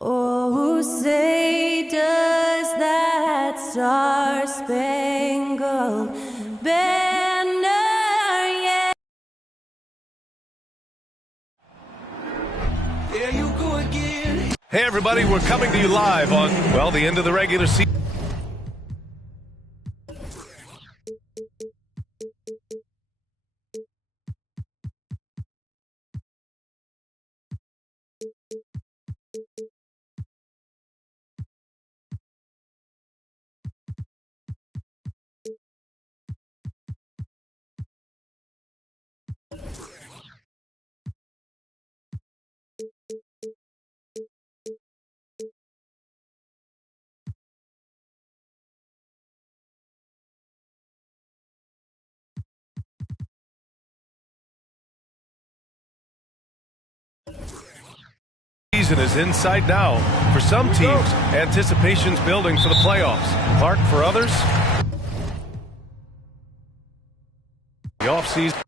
Oh, say does that star-spangled banner yet? There you go again. Hey, everybody, we're coming to you live on, well, the end of the regular season. Season is in sight now. For some teams, anticipation's building for the playoffs. Clark, for others, the offseason.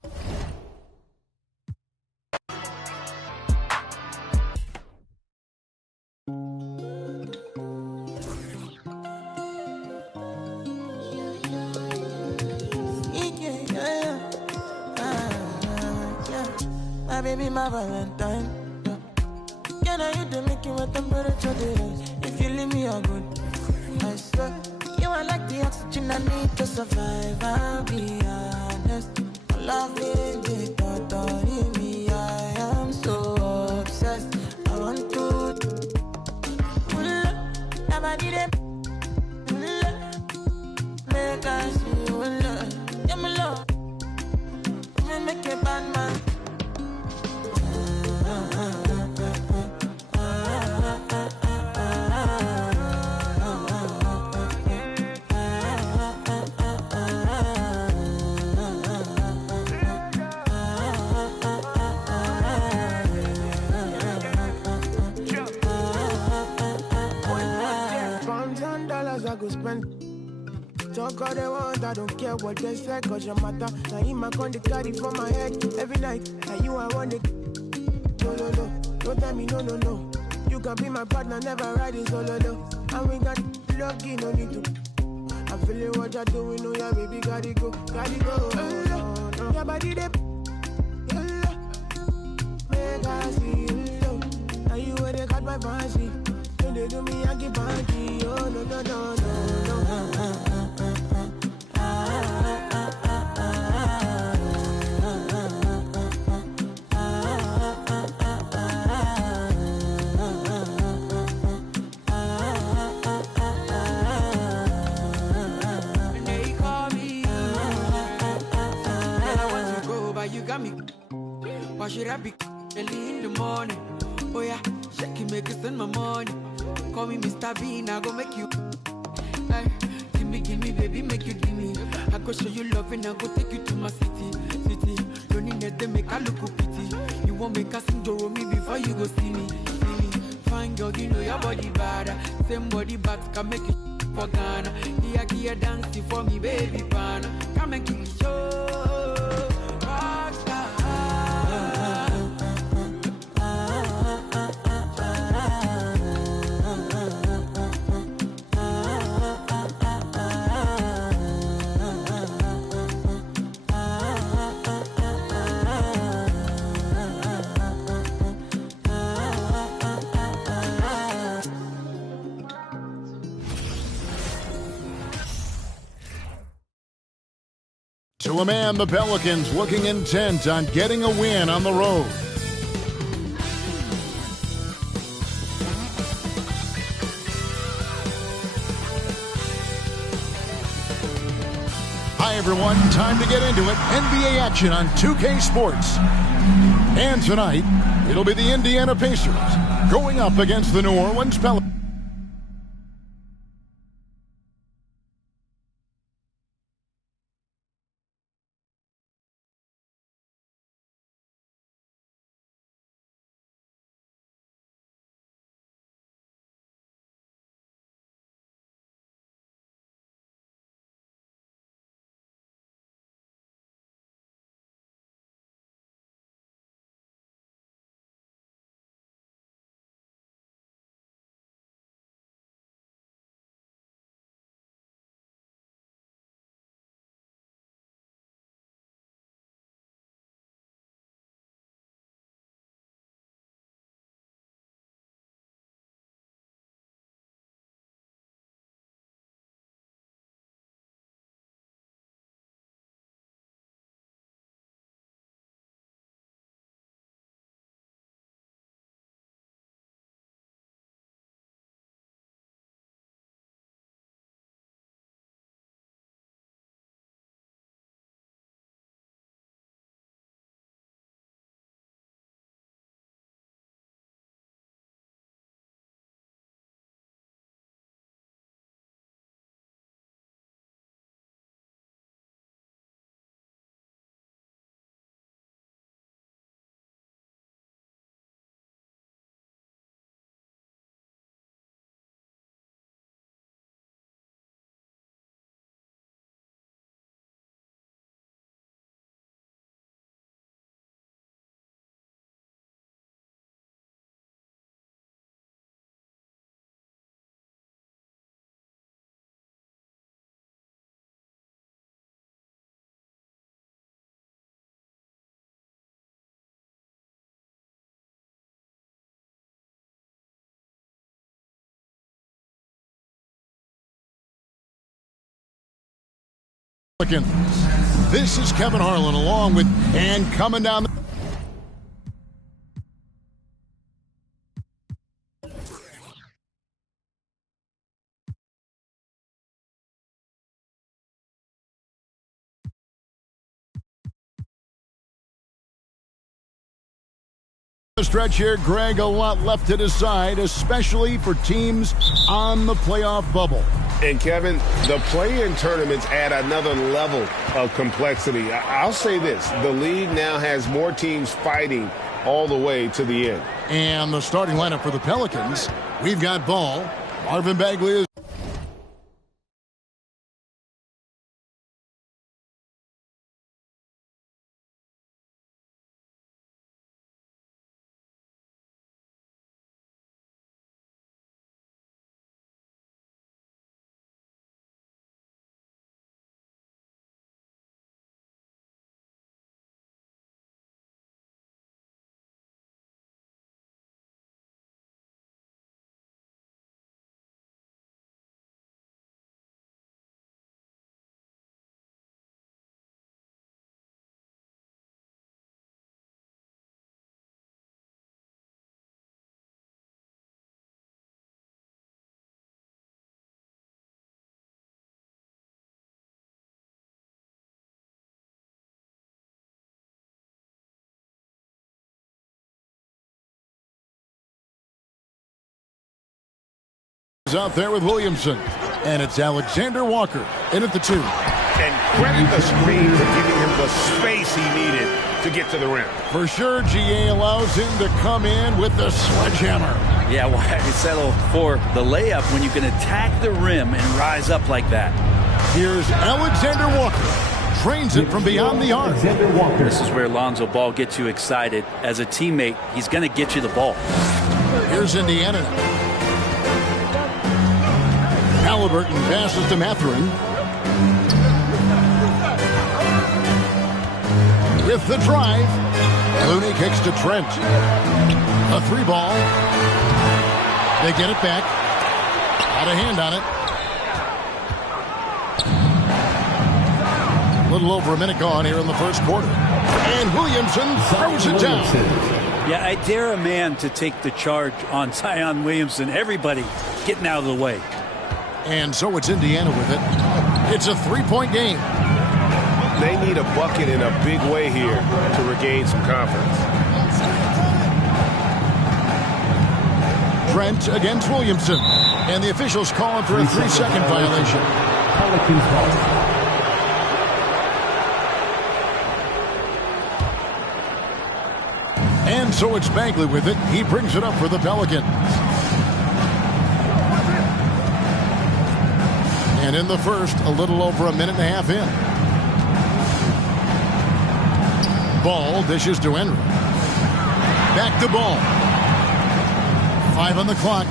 My baby, my Valentine. Can I hit the making with temperature days? If you leave me a good, I swear. You are like the oxygen I need to survive. I'll be honest. Love is the thought of me. I am so obsessed. I want to never did it. Make us see you in love. Yeah, my love. Me make a bad man. I go spend. Talk all they want, I don't care what they say, cause your matter. Now in my con, they carry for my head every night. Now you, I want it. No, no, no. Don't tell me no, no, no. You can be my partner, never ride it solo, no. And we got lucky, no need to. I'm feeling what you're doing, oh yeah, baby, gotta go, gotta go. No. Your body, they. Make I see you, low. Now you where they got my fancy. They do me, I get banky. Oh, no, no, no, no, no. And they call me. And I want to go, but you got me. Why should I be early in the morning? Oh yeah, shake it, make it send my money. Call me Mr. Bean, I go make you. Hey, give me, baby, make you give me. I go show you love and I go take you to my city. Don't need them, make I look pity. You won't make us sing Doro me before you go see me. Fine girl, you know your body bad. Same body but can make it for Ghana. Here, dancing for me, baby, pan. Come and give me show. Rockstar. To a man, the Pelicans looking intent on getting a win on the road. Hi, everyone. Time to get into it. NBA action on 2K Sports. And tonight, it'll be the Indiana Pacers going up against the New Orleans Pelicans. This is Kevin Harlan along with and coming down the stretch here. Greg, a lot left to decide, especially for teams on the playoff bubble. And Kevin, the play-in tournaments add another level of complexity. I'll say this, the league now has more teams fighting all the way to the end. And the starting lineup for the Pelicans, we've got Ball, Marvin Bagley out there with Williamson. And it's Alexander Walker in at the 2. And credit the screen for giving him the space he needed to get to the rim. For sure, GA allows him to come in with the sledgehammer. Yeah, why settle for the layup when you can attack the rim and rise up like that? Here's Alexander Walker. Trains it from beyond the arc. This is where Lonzo Ball gets you excited. As a teammate, he's going to get you the ball. Here's Indiana. Halliburton passes to Mathurin. With the drive, Looney kicks to Trent. A 3-ball. They get it back. Got a hand on it. A little over a minute gone here in the first quarter. And Williamson throws it down. Yeah, I dare a man to take the charge on Zion Williamson. Everybody getting out of the way. And so it's Indiana with it. It's a 3-point game. They need a bucket in a big way here to regain some confidence. Trent against Williamson. And the officials calling for a 3-second violation. And so it's Bagley with it. He brings it up for the Pelicans. And in the first, a little over a minute and a half in. Ball dishes to Henry. Back to Ball. 5 on the clock.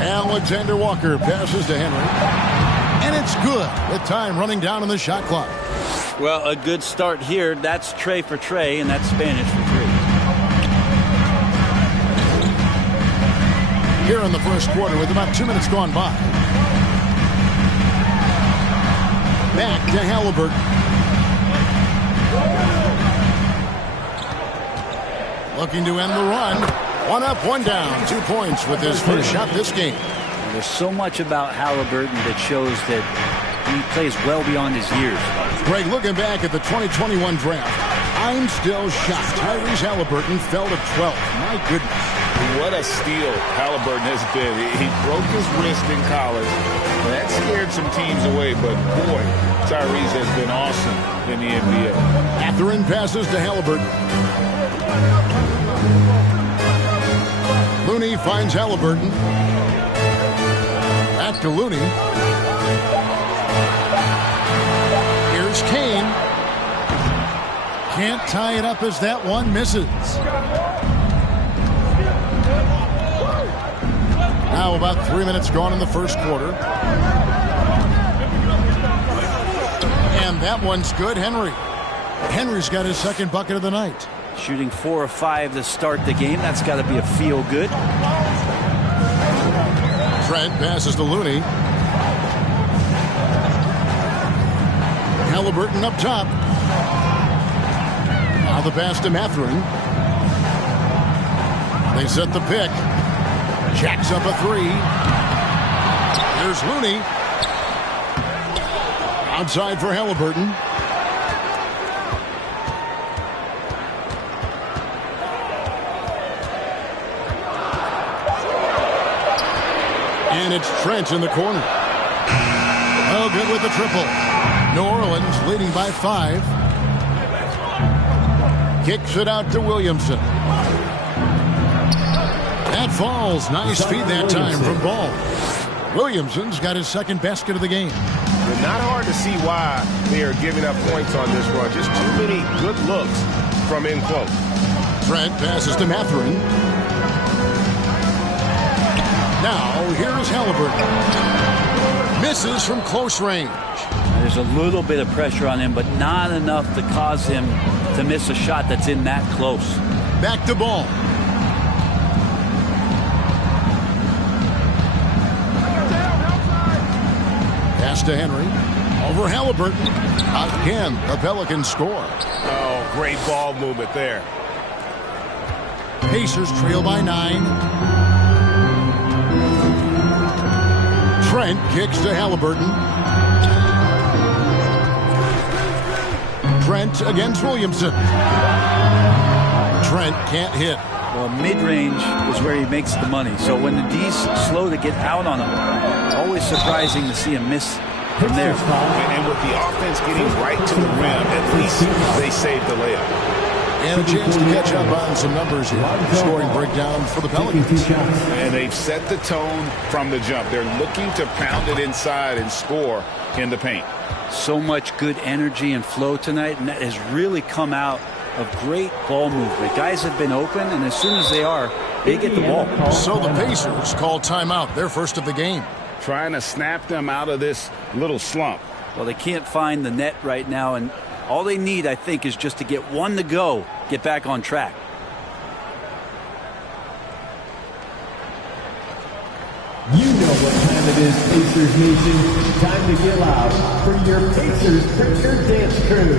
Alexander Walker passes to Henry. And it's good with time running down on the shot clock. Well, a good start here. That's Trey for Trey, and that's Spanish for 3. Here in the first quarter with about 2 minutes gone by. Back to Halliburton. Looking to end the run. 1 up, 1 down. 2 points with his first shot this game. There's so much about Halliburton that shows that he plays well beyond his years. Greg, looking back at the 2021 draft, I'm still shocked. Tyrese Halliburton fell to 12th. My goodness. What a steal Halliburton has been. He broke his wrist in college. That scared some teams away, but boy, Tyrese has been awesome in the NBA. Mathurin passes to Halliburton. Looney finds Halliburton. Back to Looney. Here's Kane. Can't tie it up as that one misses. Now about 3 minutes gone in the first quarter. And that one's good. Henry's got his second bucket of the night. Shooting 4 of 5 to start the game. That's got to be a feel good. Trent passes to Looney. Halliburton up top. Now the pass to Mathurin. They set the pick. Jacks up a three. Here's Looney. Outside for Halliburton. And it's Trent in the corner. Oh, good with the triple. New Orleans leading by 5. Kicks it out to Williamson. That falls. Nice feed that time from Ball. Williamson's got his second basket of the game. But not hard to see why they are giving up points on this run. Just too many good looks from in close. Trent passes to Mathurin. Now, here's Halliburton. Misses from close range. There's a little bit of pressure on him, but not enough to cause him to miss a shot that's in that close. Back to Ball. Pass to Henry. Over Halliburton. Again, the Pelicans score. Oh, great ball movement there. Pacers trail by 9. Trent kicks to Halliburton. Trent against Williamson. Trent can't hit. Well, mid-range is where he makes the money. So when the D's slow to get out on him, always surprising to see him miss from there. And with the offense getting right to the rim, at least they saved the layup. And a chance to catch up on some numbers here. Scoring breakdown for the Pelicans. And they've set the tone from the jump. They're looking to pound it inside and score in the paint. So much good energy and flow tonight, and that has really come out of great ball movement. Guys have been open, and as soon as they are, they get the ball. So the Pacers call timeout, their first of the game. Trying to snap them out of this little slump. Well, they can't find the net right now, and all they need, I think, is just to get one to go, get back on track. You know what time it is, Pacers Nation. Time to get loud for your Pacers Picture Dance Crew.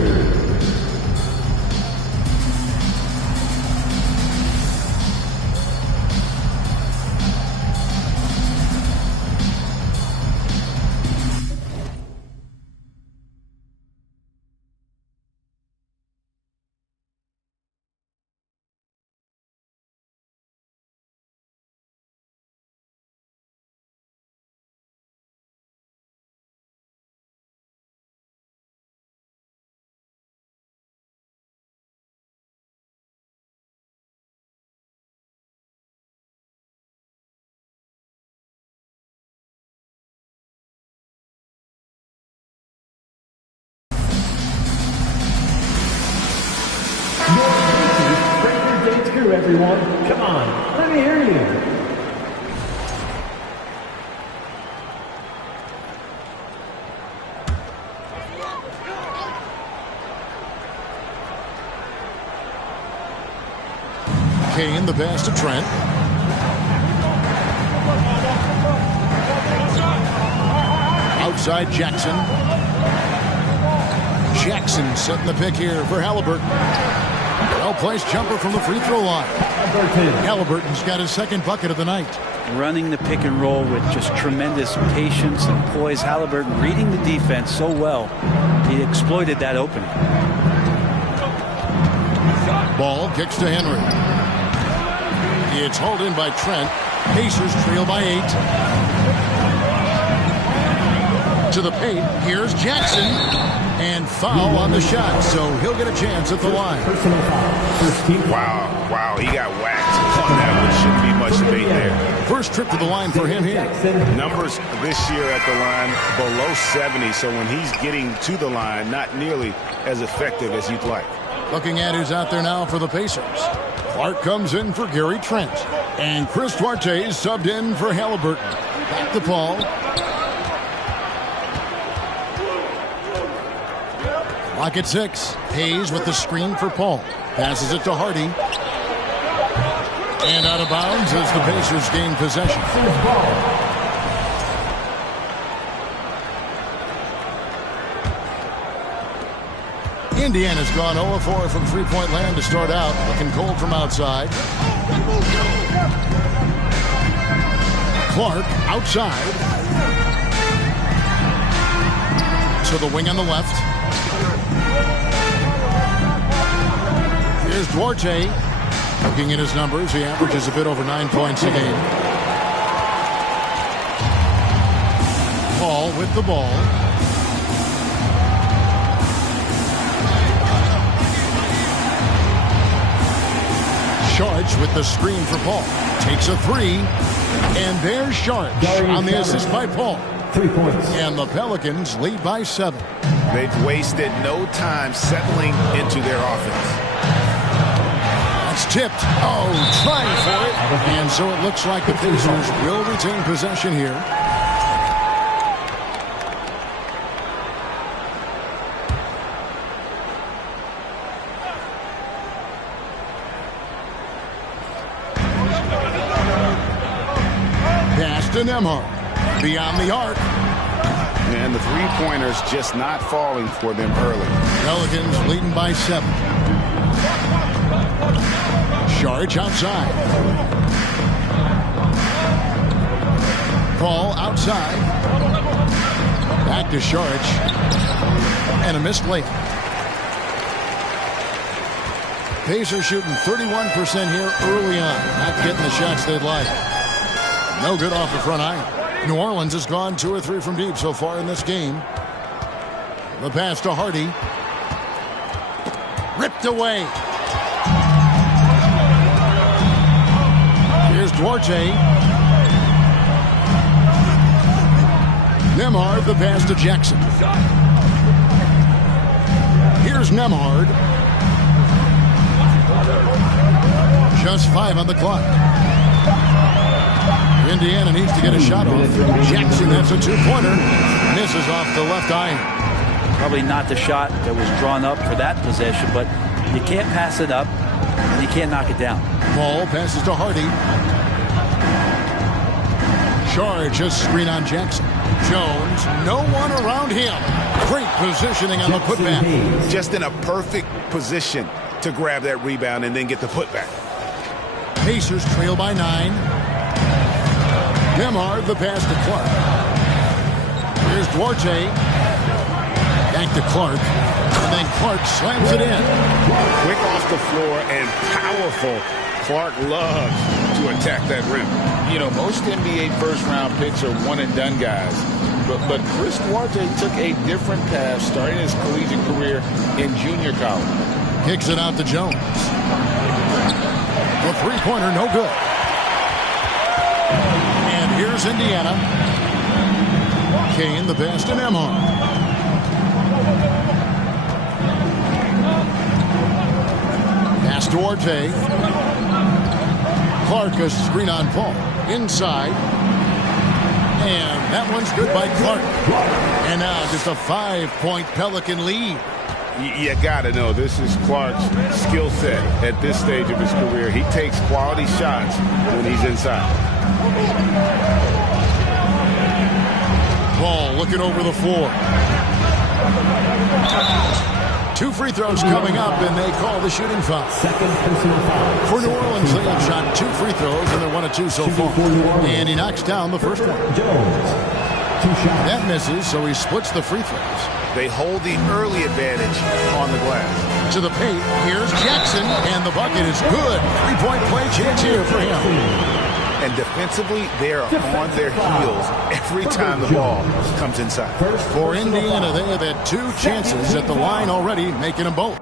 Everyone, come on, let me hear you. Kane, the pass to Trent. Outside Jackson. Jackson setting the pick here for Halliburton. Well-placed jumper from the free throw line. Halliburton's got his second bucket of the night. Running the pick and roll with just tremendous patience and poise. Halliburton reading the defense so well. He exploited that opening. Ball kicks to Henry. It's hauled in by Trent. Pacers trail by 8. To the paint. Here's Jackson. And foul on the shot, so he'll get a chance at the line. Wow, he got whacked on that one. Shouldn't be much debate there. First trip to the line for him here. Numbers this year at the line below 70, so when he's getting to the line, not nearly as effective as you'd like. Looking at who's out there now for the Pacers. Clark comes in for Gary Trent. And Chris Duarte is subbed in for Halliburton. Back to Paul. Clock at 6. Hayes with the screen for Paul. Passes it to Hardy. And out of bounds as the Pacers gain possession. Indiana's gone 0-4 from three-point land to start out. Looking cold from outside. Clark outside. To the wing on the left. Here's Duarte. Looking at his numbers, he averages a bit over 9 points a game. Paul with the ball. Sharge with the screen for Paul. Takes a three. And there's Sharge on the assist by Paul. 3 points. And the Pelicans lead by 7. They've wasted no time settling into their offense. That's tipped. Oh, trying for it. And so it looks like the Pacers will retain possession here. Pass to Nembhard. Beyond the arc. And the three-pointers just not falling for them early. Pelicans leading by 7. Sharge outside. Paul outside. Back to Sharge. And a missed layup. Pacers shooting 31% here early on. Not getting the shots they'd like. No good off the front iron. New Orleans has gone 2 or 3 from deep so far in this game. The pass to Hardy. Ripped away. Here's Duarte. Nembhard, the pass to Jackson. Here's Nembhard. Just 5 on the clock. Indiana needs to get a shot off. Jackson, that's a two-pointer. Misses off the left iron. Probably not the shot that was drawn up for that possession, but you can't pass it up, and you can't knock it down. Ball passes to Hardy. Sharge, just screen on Jackson. Jones, no one around him. Great positioning on the putback. Just in a perfect position to grab that rebound and then get the putback. Pacers trail by 9. Nembhard, the pass to Clark. Here's Duarte. Back to Clark. And then Clark slams it in. Quick off the floor and powerful. Clark loves to attack that rim. You know, most NBA first-round picks are one-and-done guys. But Chris Duarte took a different path starting his collegiate career in junior college. Kicks it out to Jones. The three-pointer, no good. And here's Indiana. Kane, the pass to Nembhard. Pass to Duarte. Clark, a screen on Paul. Inside. And that one's good by Clark. And now just a 5-point Pelican lead. You got to know this is Clark's skill set at this stage of his career. He takes quality shots when he's inside. Ball looking over the floor. 2 free throws coming up, and they call the shooting foul. Second personal foul. For New Orleans, they have shot 2 free throws, and they're 1 of 2 so far. And he knocks down the first one. Jones. 2 shots. That misses, so he splits the free throws. They hold the early advantage on the glass. To the paint, here's Jackson, and the bucket is good. 3-point play chance here for him. And defensively, they're on their heels every time the ball comes inside. For Indiana, they have had 2 chances at the line already, making them both.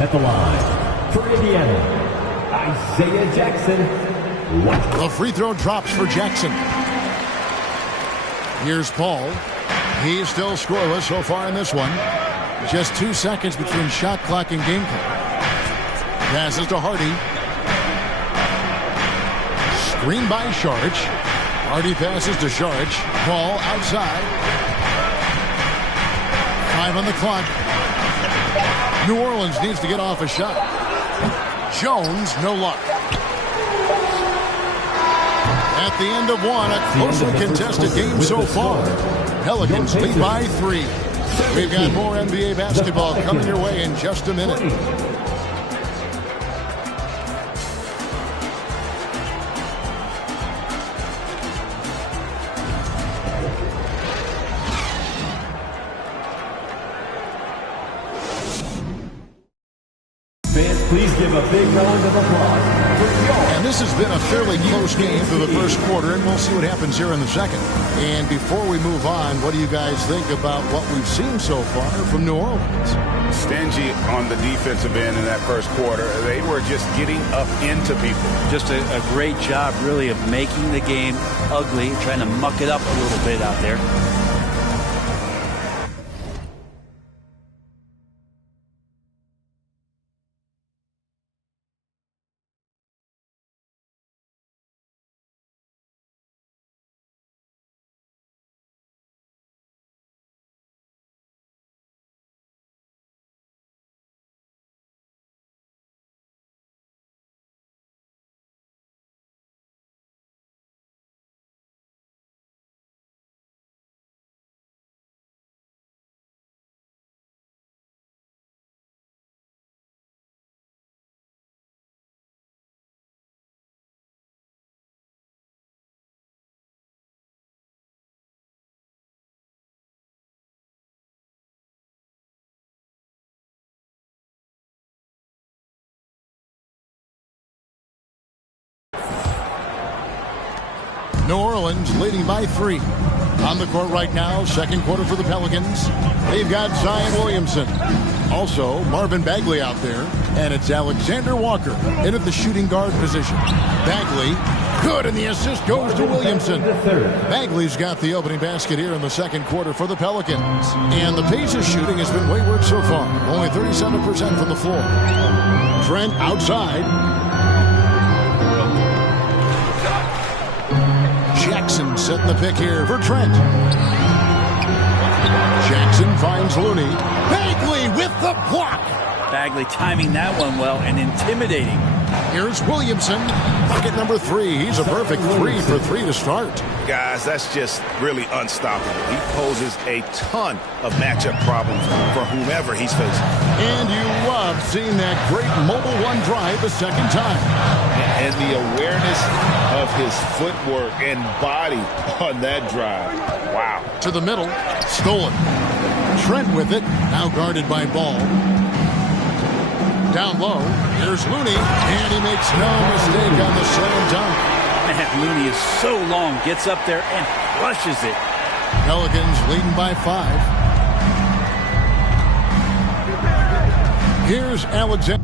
At the line, for Indiana, Isaiah Jackson. The free throw drops for Jackson. Here's Paul. He's still scoreless so far in this one. Just 2 seconds between shot clock and game clock. Passes to Hardy. Screen by Saric. Hardy passes to Saric. Ball outside. 5 on the clock. New Orleans needs to get off a shot. Jones, no luck. At the end of one, a closely contested game so far. Pelicans lead by 3. We've got more NBA basketball coming your way in just a minute. Fans, please give a big round of applause for your... And this has been a fairly close game through the first quarter, and we'll see what happens here in the second. And before we move on, what do you guys think about what we've seen so far from New Orleans? Stingy on the defensive end in that first quarter. They were just getting up into people. Just a great job, really, of making the game ugly, trying to muck it up a little bit out there. New Orleans leading by 3. On the court right now, second quarter for the Pelicans. They've got Zion Williamson. Also, Marvin Bagley out there. And it's Alexander Walker in at the shooting guard position. Bagley, good, and the assist goes to Williamson. Bagley's got the opening basket here in the second quarter for the Pelicans. And the Pacers shooting has been wayward so far. Only 37% from the floor. Trent outside. Jackson setting the pick here for Trent. Jackson finds Looney. Bagley with the block. Bagley timing that one well and intimidating. Here's Williamson. Bucket number 3. He's a perfect 3 for 3 to start. Guys, that's just really unstoppable. He poses a ton of matchup problems for whomever he's facing. And you love seeing that great mobile one drive a second time. And the awareness of his footwork and body on that drive. Wow. To the middle. Stolen. Trent with it. Now guarded by Ball. Down low. Here's Looney. And he makes no mistake on the slam dunk. Man, Looney is so long. Gets up there and crushes it. Pelicans leading by 5. Here's Alexander.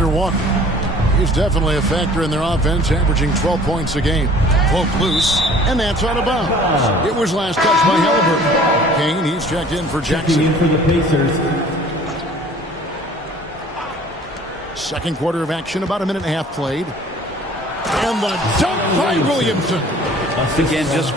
under 1. He's definitely a factor in their offense, averaging 12 points a game. Poked loose, and that's out of bounds. It was last touched by Halliburton. Kane, he's checked in for Jackson. Checking in for the Pacers. Second quarter of action, about a minute and a half played. And the dunk by Williamson. Again, just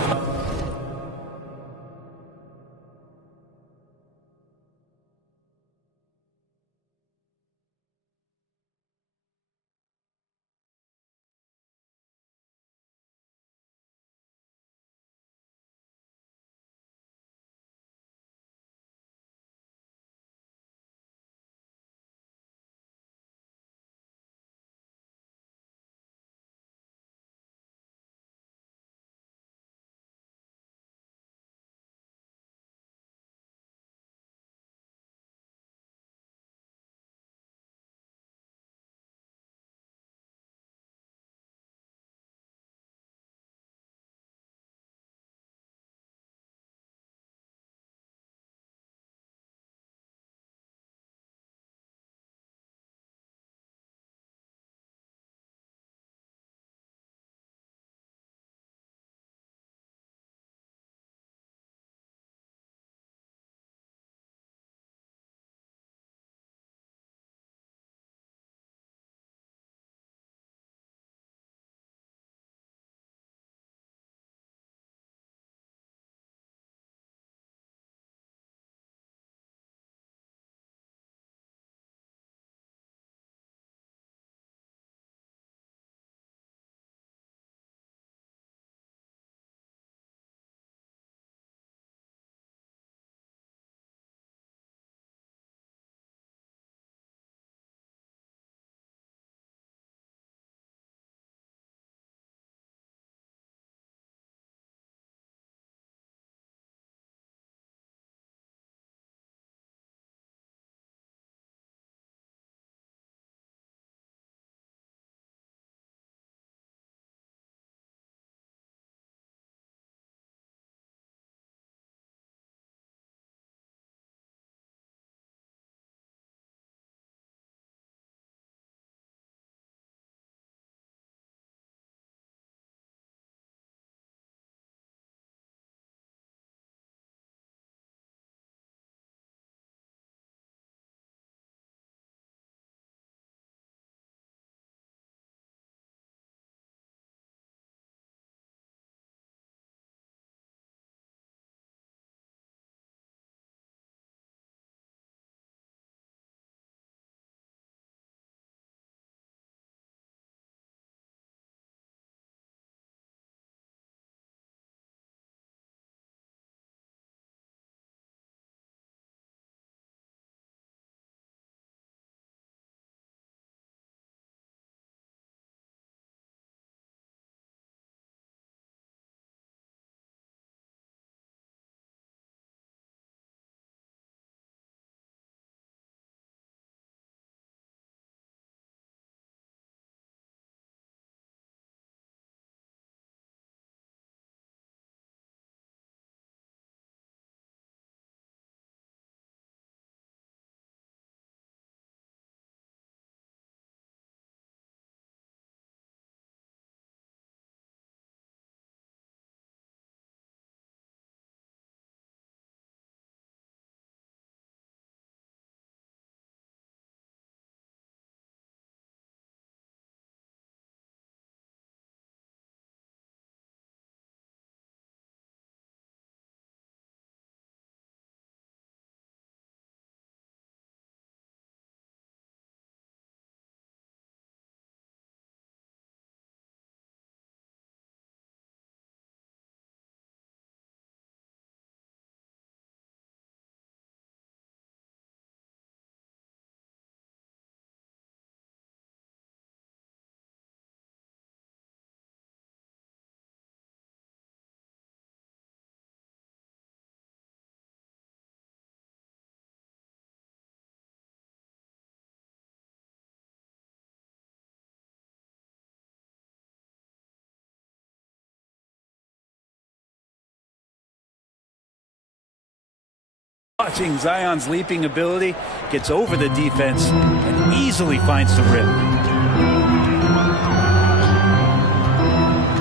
watching Zion's leaping ability. Gets over the defense and easily finds the rim.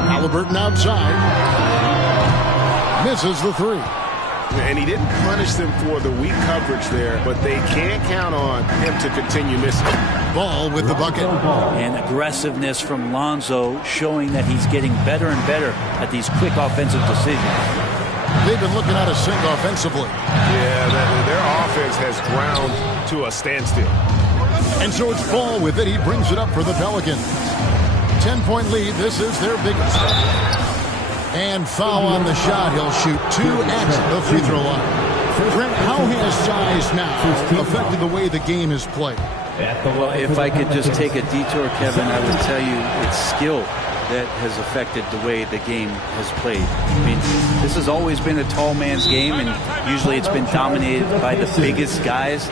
Haliburton outside. Misses the three. And he didn't punish them for the weak coverage there, but they can't count on him to continue missing. Ball with the bucket. And aggressiveness from Lonzo showing that he's getting better and better at these quick offensive decisions. They've been looking at a sink offensively. Yeah, their offense has ground to a standstill. And so it's Ball with it. He brings it up for the Pelicans. 10-point lead. This is their biggest. And foul on the shot. He'll shoot 2 at the free throw line. Brent, how has size now affected the way the game is played? Well, if I could just take a detour, Kevin, I would tell you it's skill that has affected the way the game has played. I mean, this has always been a tall man's game, and usually it's been dominated by the biggest guys,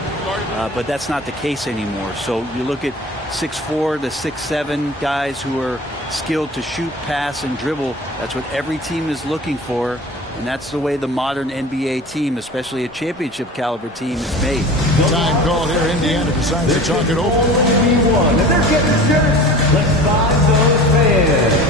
but that's not the case anymore. So you look at 6'4" to 6'7" guys who are skilled to shoot, pass, and dribble. That's what every team is looking for, and that's the way the modern NBA team, especially a championship caliber team, is made. Time call here. Indiana decides to talk it over. And they're getting shirts. Let's find those fans.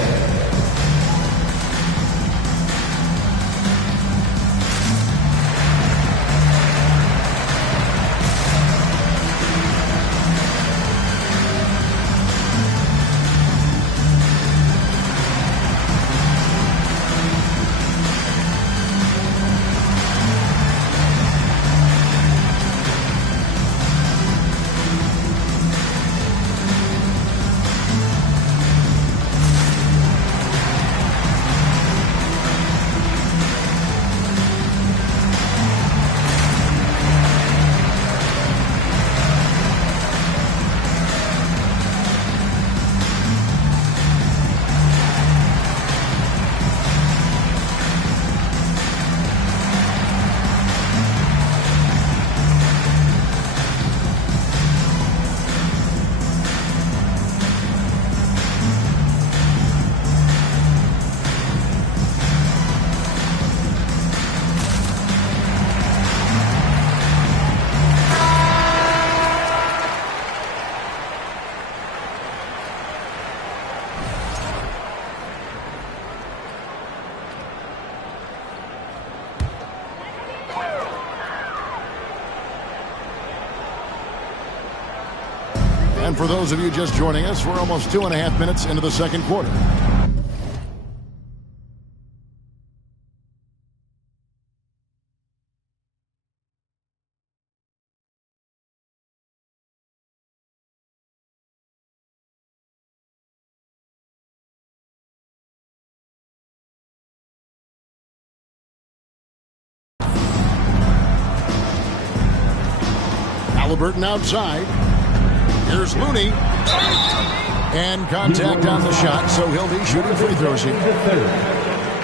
And for those of you just joining us, we're almost 2.5 minutes into the second quarter. Haliburton outside. Here's Looney. And contact on the shot, so he'll be shooting free throws here.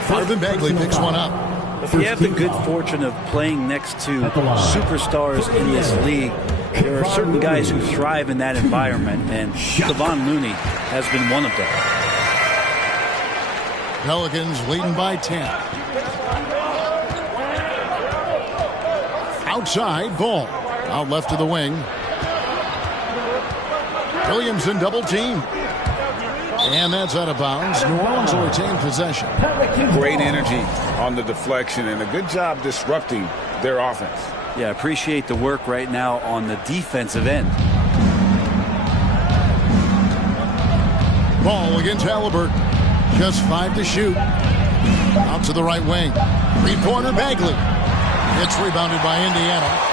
Marvin Bagley picks one up. If you have the good fortune of playing next to superstars in this league, there are certain guys who thrive in that environment, and Kevon Looney has been one of them. Pelicans leading by 10. Outside, Ball. Out left to the wing. Williamson double team. And that's out of bounds. New Orleans will retain possession. Great energy on the deflection and a good job disrupting their offense. Yeah, appreciate the work right now on the defensive end. Ball against Haliburton. Just 5 to shoot. Out to the right wing. Three-pointer Bagley. It's rebounded by Indiana.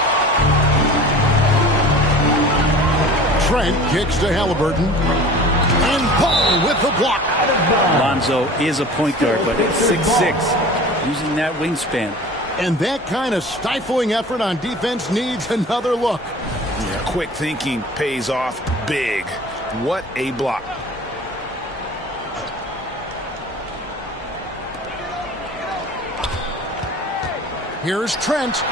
Trent kicks to Haliburton. And Ball with the block. Lonzo is a point guard, but at 6'6", using that wingspan. And that kind of stifling effort on defense needs another look. Yeah, quick thinking pays off big. What a block. Here's Trent.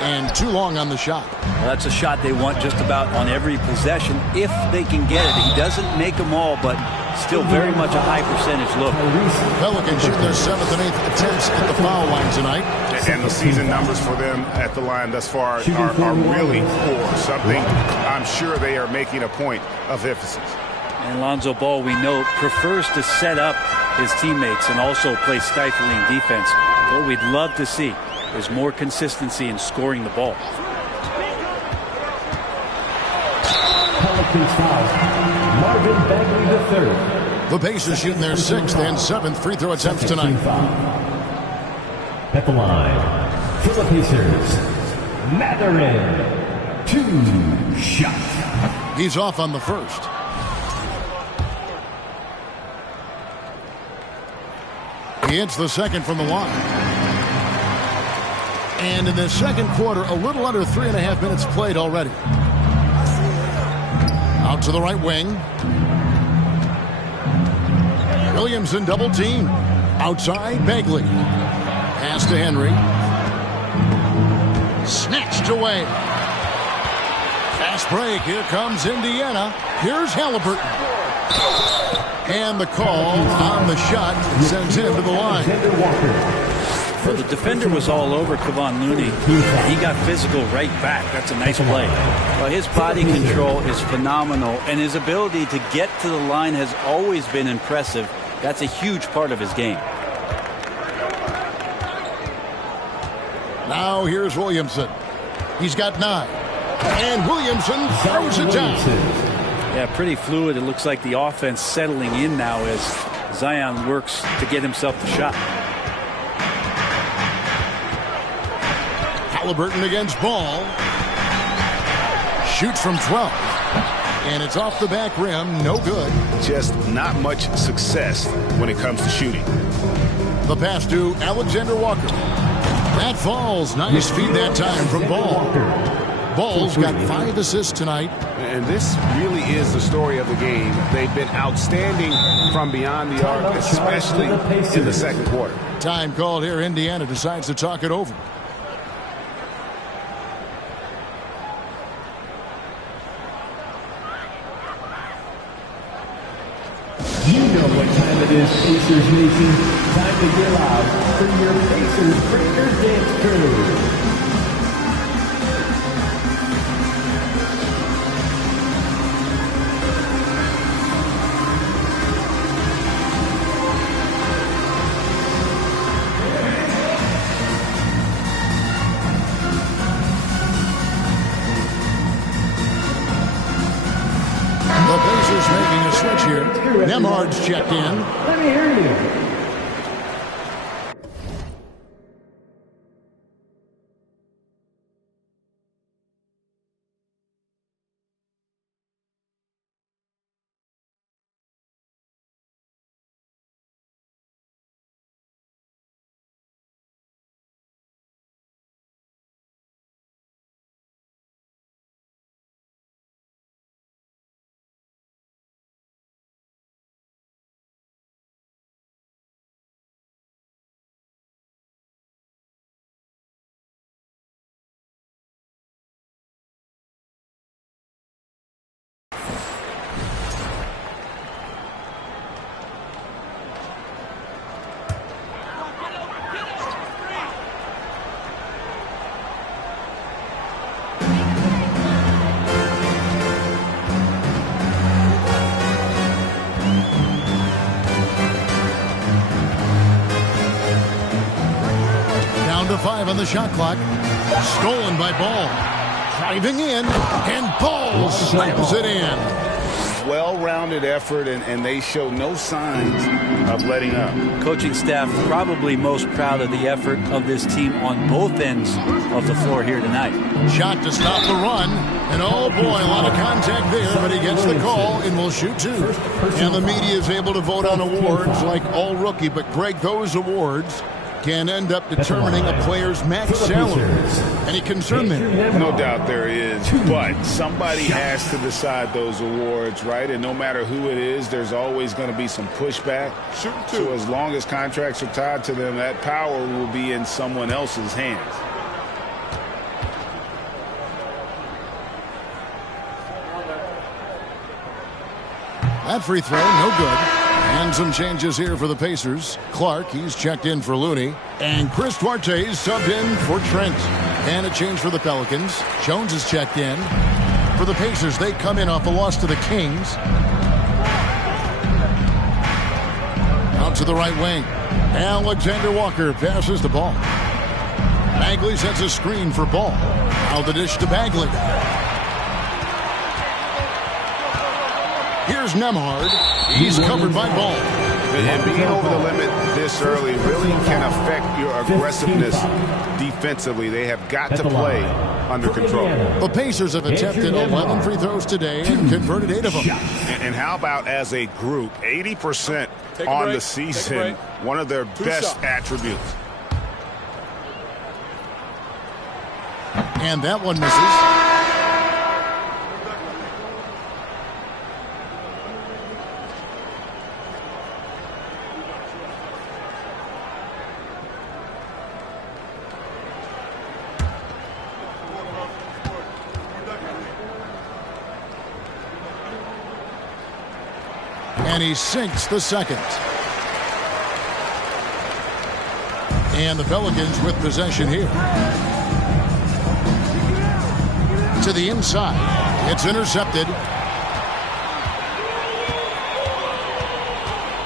And too long on the shot. Well, that's a shot they want just about on every possession if they can get it. He doesn't make them all, but still very much a high percentage look. Pelicans shoot their 7th and 8th attempts at the foul line tonight. And the season numbers for them at the line thus far are really poor. Something I'm sure they are making a point of emphasis. And Lonzo Ball, we know, prefers to set up his teammates and also play stifling defense. What we'd love to see is more consistency in scoring the ball. Pelicans foul. Marvin Bagley III. The Pacers shooting their 6th and 7th free throw attempts tonight. At the line, for the Pacers, Mathurin. 2 shots. He's off on the first. He hits the second from the line. And in the second quarter, a little under 3.5 minutes played already. Out to the right wing. Williamson double team. Outside, Bagley. Pass to Henry. Snatched away. Fast break. Here comes Indiana. Here's Halliburton. And the call on the shot sends him to the line. Well, the defender was all over Kevon Looney. He got physical right back. That's a nice play. Well, his body control is phenomenal, and his ability to get to the line has always been impressive. That's a huge part of his game. Now here's Williamson. He's got 9. And Williamson throws it down. Yeah, pretty fluid. It looks like the offense settling in now as Zion works to get himself the shot. Halliburton against Ball. Shoots from 12. And it's off the back rim. No good. Just not much success when it comes to shooting. The pass to Alexander Walker. That falls. Nice feed that time from Ball. Ball's got 5 assists tonight. And this really is the story of the game. They've been outstanding from beyond the arc, especially in the second quarter. Time called here. Indiana decides to talk it over. You know what time it is, Pacers Nation. Time to get loud for your Pacers Breakers Dance Crew. Making a switch here. Nembhard's checked in. Let me hear you. To 5 on the shot clock. Stolen by Ball. Driving in, and Ball slams it in. Well-rounded effort, and they show no signs of letting up. Coaching staff probably most proud of the effort of this team on both ends of the floor here tonight. Shot to stop the run, and oh boy, a lot of contact there, but he gets the call and will shoot 2. And the media is able to vote on awards like all rookie, but Greg, those awards can end up determining a player's max salary. Any concern there? No doubt there is, but somebody has to decide those awards, right? And no matter who it is, there's always going to be some pushback. So as long as contracts are tied to them, that power will be in someone else's hands. That free throw, no good. And some changes here for the Pacers. Clark, he's checked in for Looney. And Chris Duarte is subbed in for Trent. And a change for the Pelicans. Jones is checked in. For the Pacers, they come in off a loss to the Kings. Out to the right wing. Alexander Walker passes the ball. Bagley sets a screen for Ball. Now the dish to Bagley. Here's Nembhard. He's covered by Ball. And being over the limit this early really can affect your aggressiveness defensively. They have got to play under control. The Pacers have attempted 11 free throws today and converted 8 of them. And how about as a group, 80% on the season, one of their best attributes. And that one misses. And he sinks the second. And the Pelicans with possession here. To the inside. It's intercepted.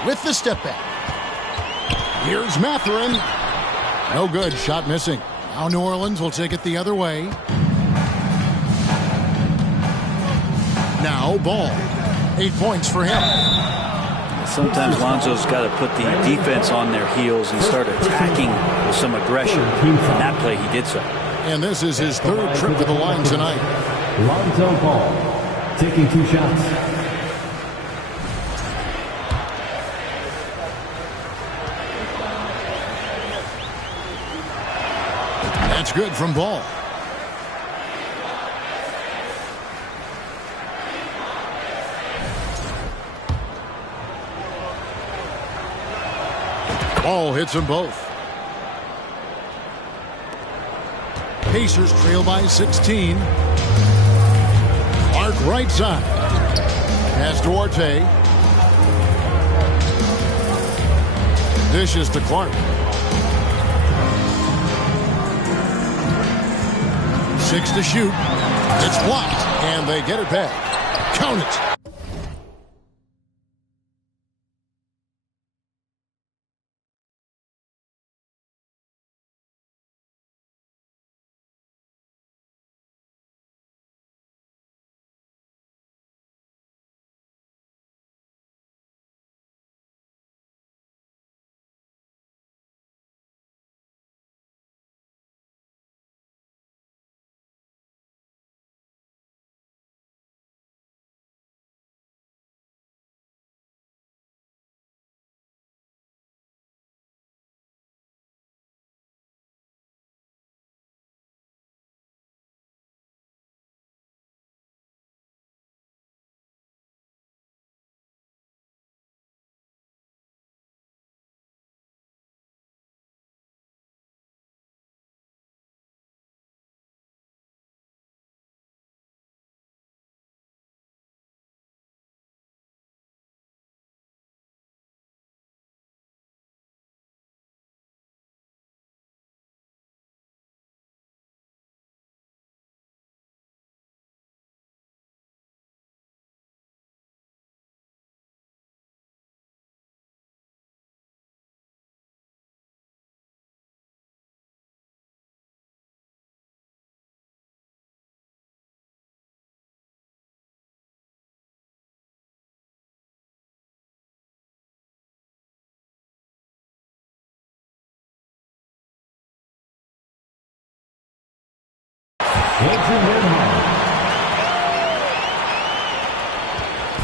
With the step back. Here's Mathurin. No good. Shot missing. Now New Orleans will take it the other way. Now Ball. 8 points for him. Sometimes Lonzo's got to put the defense on their heels and start attacking with some aggression. In that play, he did so. And this is his third trip to the line tonight. Lonzo Ball taking 2 shots. That's good from Ball. Ball hits them both. Pacers trail by 16. Clark right side. Pass Duarte. Dishes to Clark. 6 to shoot. It's blocked, and they get it back. Count it.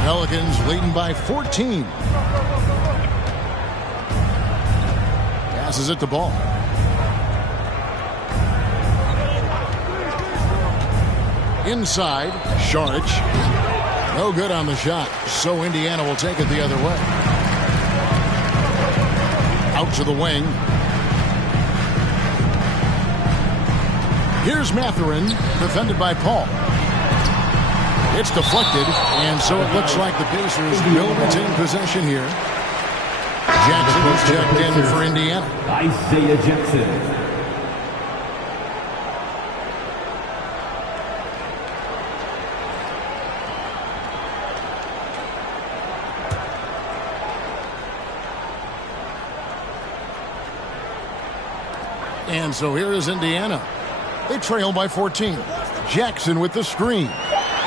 Pelicans leading by 14. Passes it to Ball. Inside, Saric. No good on the shot, so Indiana will take it the other way. Out to the wing. Here's Mathurin, defended by Paul. It's deflected, and so it looks like the Pacers will retain possession here. Jackson is checked in for Indiana. Isaiah Jackson. And so here is Indiana. They trail by 14. Jackson with the screen.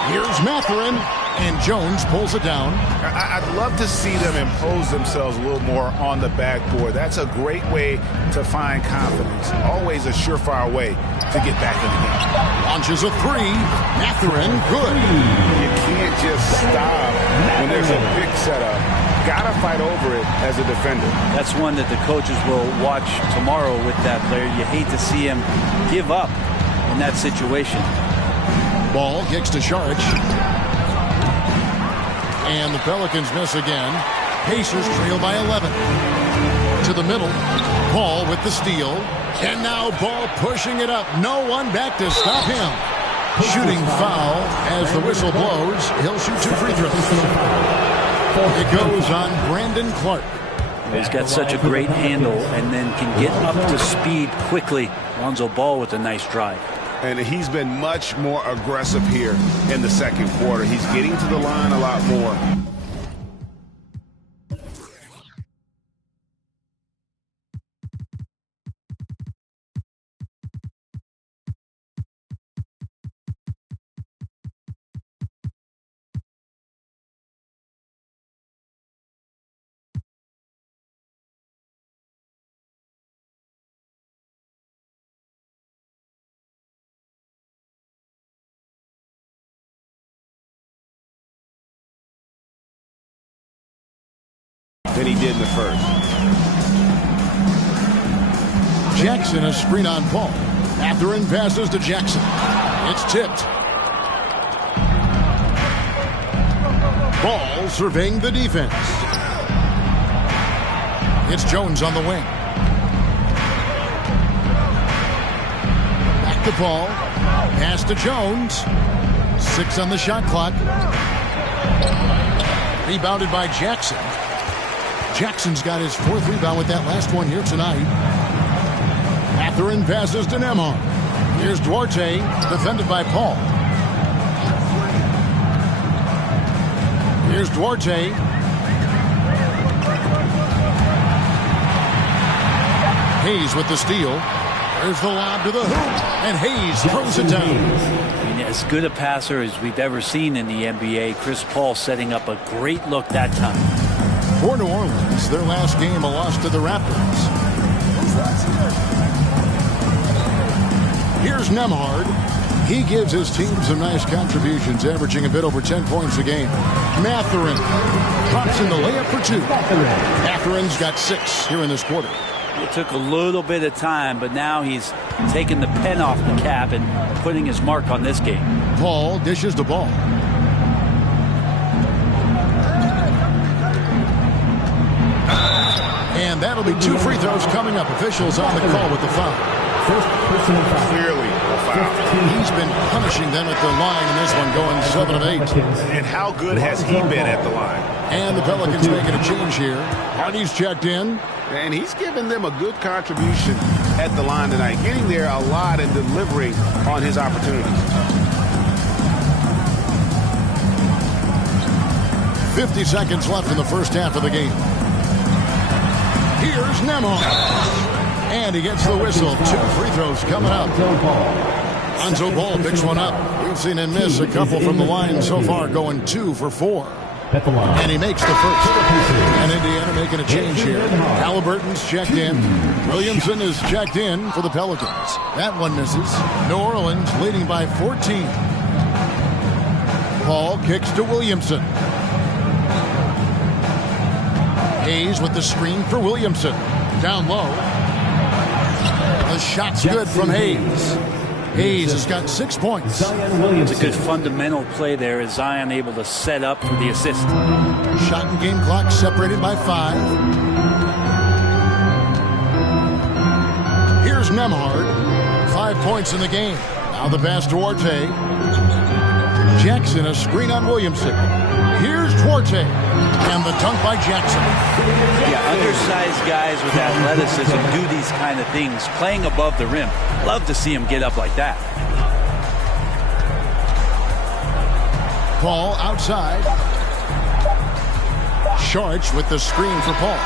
Here's Mathurin, and Jones pulls it down. I'd love to see them impose themselves a little more on the backboard. That's a great way to find confidence. Always a surefire way to get back in the game. Launches a three. Mathurin, good. You can't just stop when there's a big setup. Gotta fight over it as a defender. That's one that the coaches will watch tomorrow with that player. You hate to see him give up in that situation. Ball kicks to Saric. And the Pelicans miss again. Pacers trail by 11. To the middle. Ball with the steal. And now Ball pushing it up. No one back to stop him. Shooting foul as the whistle blows. He'll shoot 2 free throws. It goes on Brandon Clark. He's got such a great handle and then can get up to speed quickly. Lonzo Ball with a nice drive. And he's been much more aggressive here in the second quarter. He's getting to the line a lot more. Than he did in the first. Jackson a screen on Paul. Mathurin passes to Jackson. It's tipped. Ball surveying the defense. It's Jones on the wing. Back to Paul. Pass to Jones. 6 on the shot clock. Rebounded by Jackson. Jackson's got his 4th rebound with that last one here tonight. Mathurin passes to Nembhard. Here's Duarte, defended by Paul. Here's Duarte. Hayes with the steal. There's the lob to the hoop, and Hayes throws it down. I mean, as good a passer as we've ever seen in the NBA. Chris Paul setting up a great look that time. For New Orleans, their last game a loss to the Raptors. Here's Nembhard. He gives his team some nice contributions, averaging a bit over 10 points a game. Mathurin drops in the layup for 2. Mathurin's got 6 here in this quarter. It took a little bit of time, but now he's taking the pen off the cap and putting his mark on this game. Paul dishes the ball. And that'll be 2 free throws coming up. Officials on the call with the foul. First personal foul. Clearly a foul. He's been punishing them at the line in this one, going 7 of 8. And how good has he been at the line? And the Pelicans making a change here. Hardy's checked in. And he's given them a good contribution at the line tonight, getting there a lot and delivering on his opportunities. 50 seconds left in the first half of the game. Here's Nembhard. And he gets the whistle. 2 free throws coming up. Lonzo Ball picks one up. We've seen him miss a couple from the line so far, going 2 for 4. And he makes the first. And Indiana making a change here. Halliburton's checked in. Williamson is checked in for the Pelicans. That one misses. New Orleans leading by 14. Paul kicks to Williamson. Hayes with the screen for Williamson. Down low. The shot's good from Hayes. Hayes has got 6 points. It's a good fundamental play there as Zion able to set up for the assist. Shot and game clock separated by 5. Here's Nembhard. 5 points in the game. Now the pass to Duarte. Jackson, a screen on Williamson. Here's Duarte, and the dunk by Jackson. Yeah, undersized guys with athleticism do these kind of things, playing above the rim. Love to see him get up like that. Paul outside. Sharch with the screen for Paul.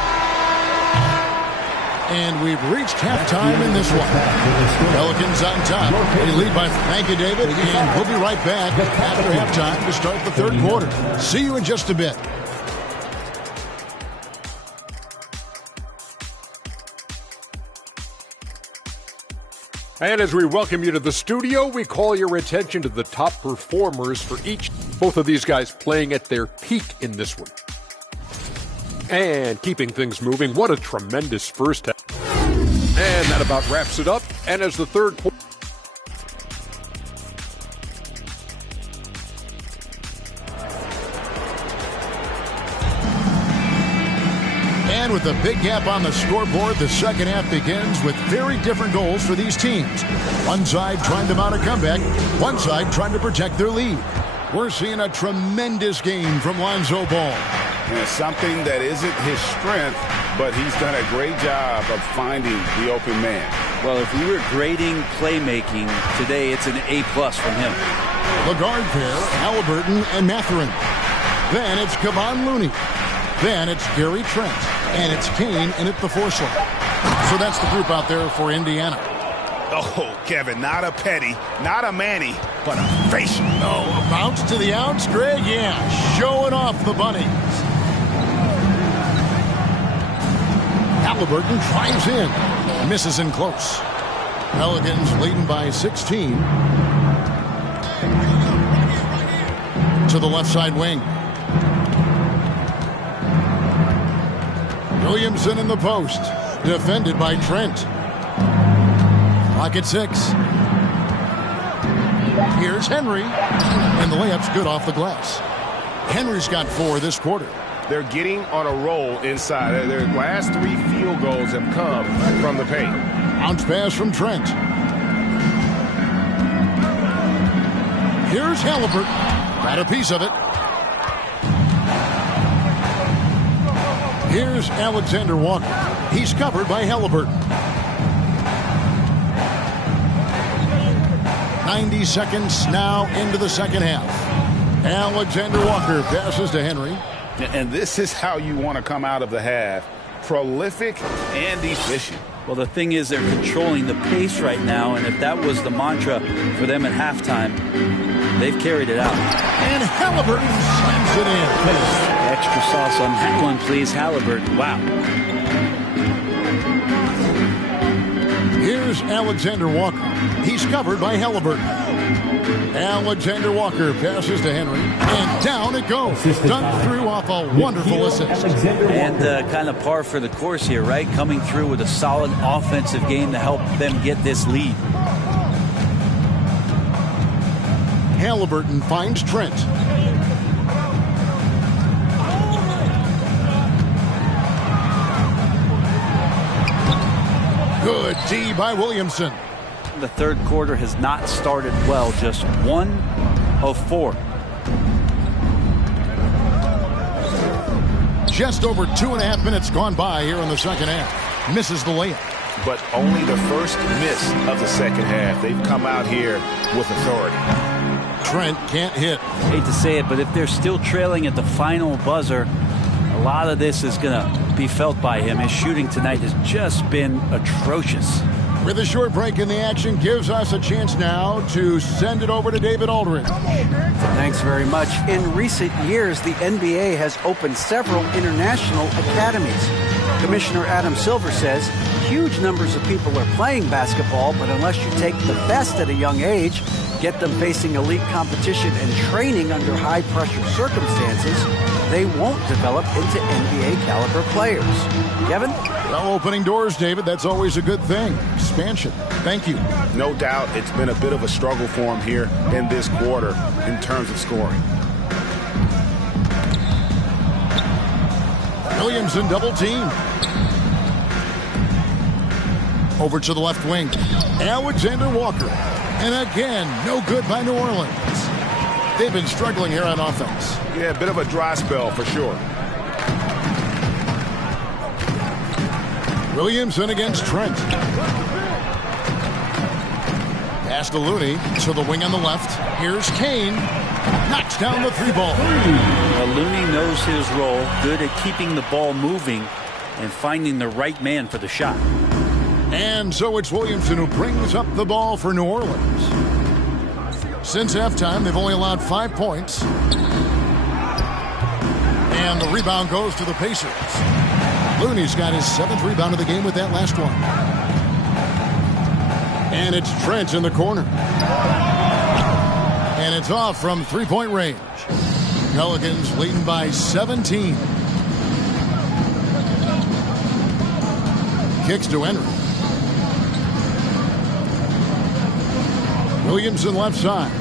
And we've reached halftime in this one. Pelicans on top. They lead by, thank you, David. And we'll be right back after halftime to start the third quarter. See you in just a bit. And as we welcome you to the studio, we call your attention to the top performers for each. Both of these guys playing at their peak in this one. And keeping things moving, what a tremendous first half. And that about wraps it up. And as the third quarter. And with a big gap on the scoreboard, the second half begins with very different goals for these teams. One side trying to mount a comeback, one side trying to protect their lead. We're seeing a tremendous game from Lonzo Ball. And something that isn't his strength, but he's done a great job of finding the open man. Well, if we were grading playmaking today, it's an A+ from him. The guard pair, Halliburton and Mathurin. Then it's Kevon Looney. Then it's Gary Trent. And it's Kane in at the 4 slot. So that's the group out there for Indiana. Oh, Kevin, not a petty, not a Manny, but a facial. Oh, a bounce to the ounce, Greg? Yeah, showing off the bunnies. Halliburton drives in. Misses in close. Pelicans leading by 16. To the left side wing. Williamson in the post. Defended by Trent. Clock at 6. Here's Henry. And the layup's good off the glass. Henry's got 4 this quarter. They're getting on a roll inside. Their last 3 field goals have come from the paint. Bounce pass from Trent. Here's Halliburton. Got a piece of it. Here's Alexander Walker. He's covered by Halliburton. 90 seconds now into the second half. Alexander Walker passes to Henry. And this is how you want to come out of the half. Prolific and efficient. Well, the thing is they're controlling the pace right now, and if that was the mantra for them at halftime, they've carried it out. And Halliburton slams it in. Extra sauce on that one, please, Halliburton. Wow. Here's Alexander Walker. He's covered by Halliburton. Alexander Walker passes to Henry, and down it goes. Dunked through off a wonderful assist. And kind of par for the course here, right? Coming through with a solid offensive game to help them get this lead. Halliburton finds Trent. Good D by Williamson. The third quarter has not started well, just 1 of 4. Just over 2.5 minutes gone by here in the second half. Misses the layup. But only the first miss of the second half. They've come out here with authority. Trent can't hit. Hate to say it, but if they're still trailing at the final buzzer, a lot of this is going to be felt by him. His shooting tonight has just been atrocious. With a short break in the action, gives us a chance now to send it over to David Aldridge. Thanks very much. In recent years, the NBA has opened several international academies. Commissioner Adam Silver says huge numbers of people are playing basketball, but unless you take the best at a young age, get them facing elite competition and training under high-pressure circumstances, they won't develop into NBA-caliber players. Kevin? Well, opening doors, David, that's always a good thing. Expansion. Thank you. No doubt it's been a bit of a struggle for him here in this quarter in terms of scoring. Williamson double team. Over to the left wing. Alexander Walker. And again, no good by New Orleans. They've been struggling here on offense. Yeah, a bit of a dry spell for sure. Williamson against Trent. Pass to Looney to the wing on the left. Here's Kane. Knocks down the 3-ball. Well, Looney knows his role. Good at keeping the ball moving and finding the right man for the shot. And so it's Williamson who brings up the ball for New Orleans. Since halftime, they've only allowed 5 points. And the rebound goes to the Pacers. Looney's got his 7th rebound of the game with that last one. And it's Trent in the corner. And it's off from 3-point range. Pelicans leading by 17. Kicks to Henry. Williamson left side.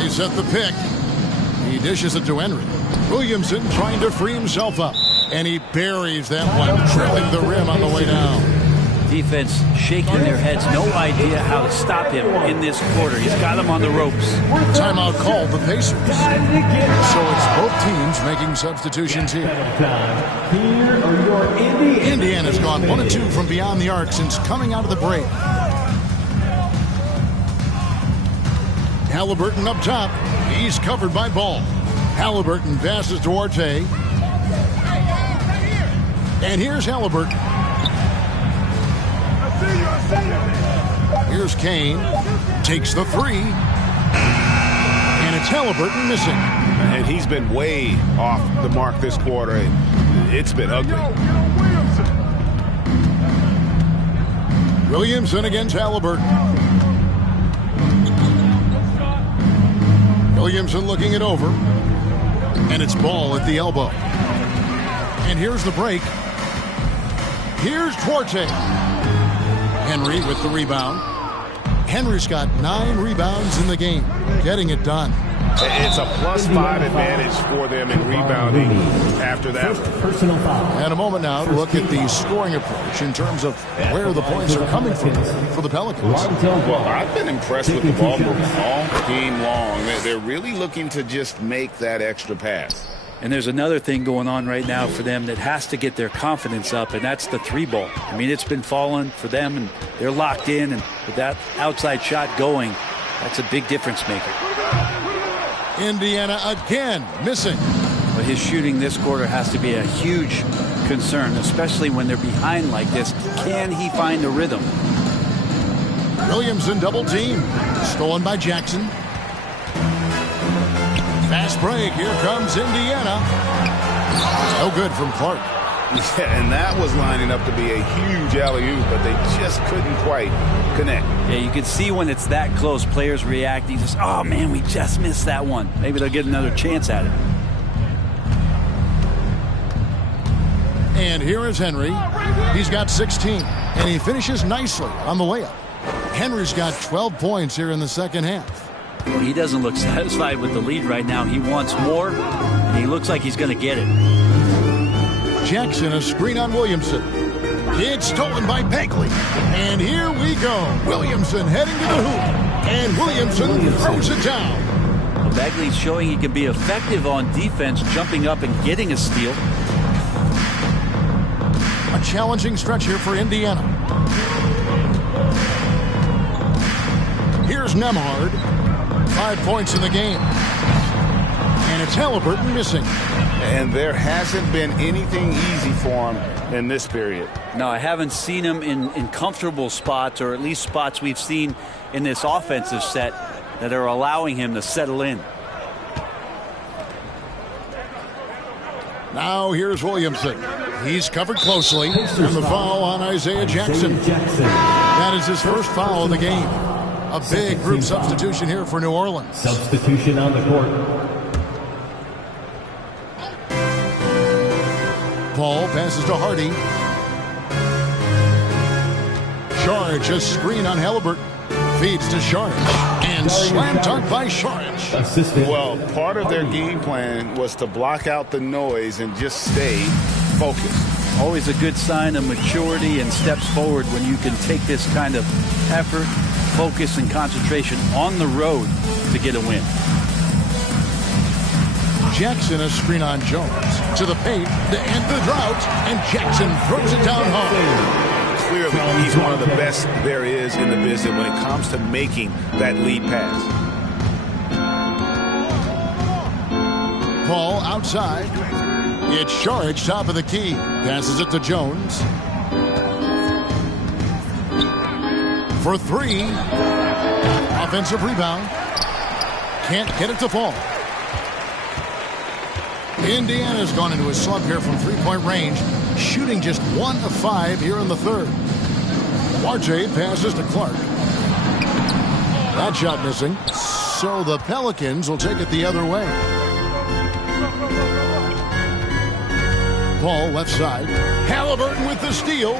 They set the pick. He dishes it to Henry. Williamson trying to free himself up. And he buries that one, drilling the rim on the way down. Defense shaking their heads. No idea how to stop him in this quarter. He's got him on the ropes. Timeout called the Pacers. So it's both teams making substitutions here. Indiana's gone 1 of 2 from beyond the arc since coming out of the break. Halliburton up top. He's covered by Ball. Halliburton passes to Orte. And here's Halliburton. Here's Kane. Takes the 3. And it's Halliburton missing. And he's been way off the mark this quarter. It's been ugly. Williamson against Halliburton. Williamson looking it over. And it's Ball at the elbow. And here's the break. Here's Duarte. Henry with the rebound. Henry's got 9 rebounds in the game. Getting it done. It's a +5 advantage for them in rebounding after that. Personal foul. And a moment now to look at the scoring approach in terms of where the points are coming from for the Pelicans. Well, I've been impressed with the ball movement all game long. They're really looking to just make that extra pass. And there's another thing going on right now for them that has to get their confidence up, and that's the 3-ball. I mean, it's been falling for them, and they're locked in, and with that outside shot going, that's a big difference maker. Indiana again missing. But his shooting this quarter has to be a huge concern, especially when they're behind like this. Can he find a rhythm? Williamson double team. Stolen by Jackson. Fast break. Here comes Indiana. No good from Clark. Yeah, and that was lining up to be a huge alley-oop, but they just couldn't quite connect. Yeah, you can see when it's that close, players reacting. Just, oh, man, we just missed that one. Maybe they'll get another chance at it. And here is Henry. He's got 16, and he finishes nicely on the layup. Henry's got 12 points here in the second half. Well, he doesn't look satisfied with the lead right now. He wants more, and he looks like he's going to get it. Jackson, a screen on Williamson. It's stolen by Bagley. And here we go. Williamson heading to the hoop. And Williamson throws it down. Well, Bagley's showing he can be effective on defense, jumping up and getting a steal. A challenging stretch here for Indiana. Here's Nembhard. 5 points in the game. And it's Halliburton missing. And there hasn't been anything easy for him in this period. No, I haven't seen him in comfortable spots, or at least spots we've seen in this offensive set that are allowing him to settle in. Now here's Williamson. He's covered closely. And the foul on Isaiah Jackson. That is his first foul of the game. A big group substitution here for New Orleans. Substitution on the court. Ball passes to Hardy. Sharge, a screen on Halliburton. Feeds to Sharge. And slam dunk by Sharge. Well, part of their game plan was to block out the noise and just stay focused. Always a good sign of maturity and steps forward when you can take this kind of effort, focus, and concentration on the road to get a win. Jackson a screen on Jones. To the paint to end the drought, and Jackson throws it down hard. Clearly, he's one of the best there is in the business when it comes to making that lead pass. Paul outside. It's Saric, top of the key. Passes it to Jones. For three. Offensive rebound. Can't get it to fall. Indiana's gone into a slump here from three-point range, shooting just 1 of 5 here in the third. Duarte passes to Clark. That shot missing. So the Pelicans will take it the other way. Paul left side. Halliburton with the steal.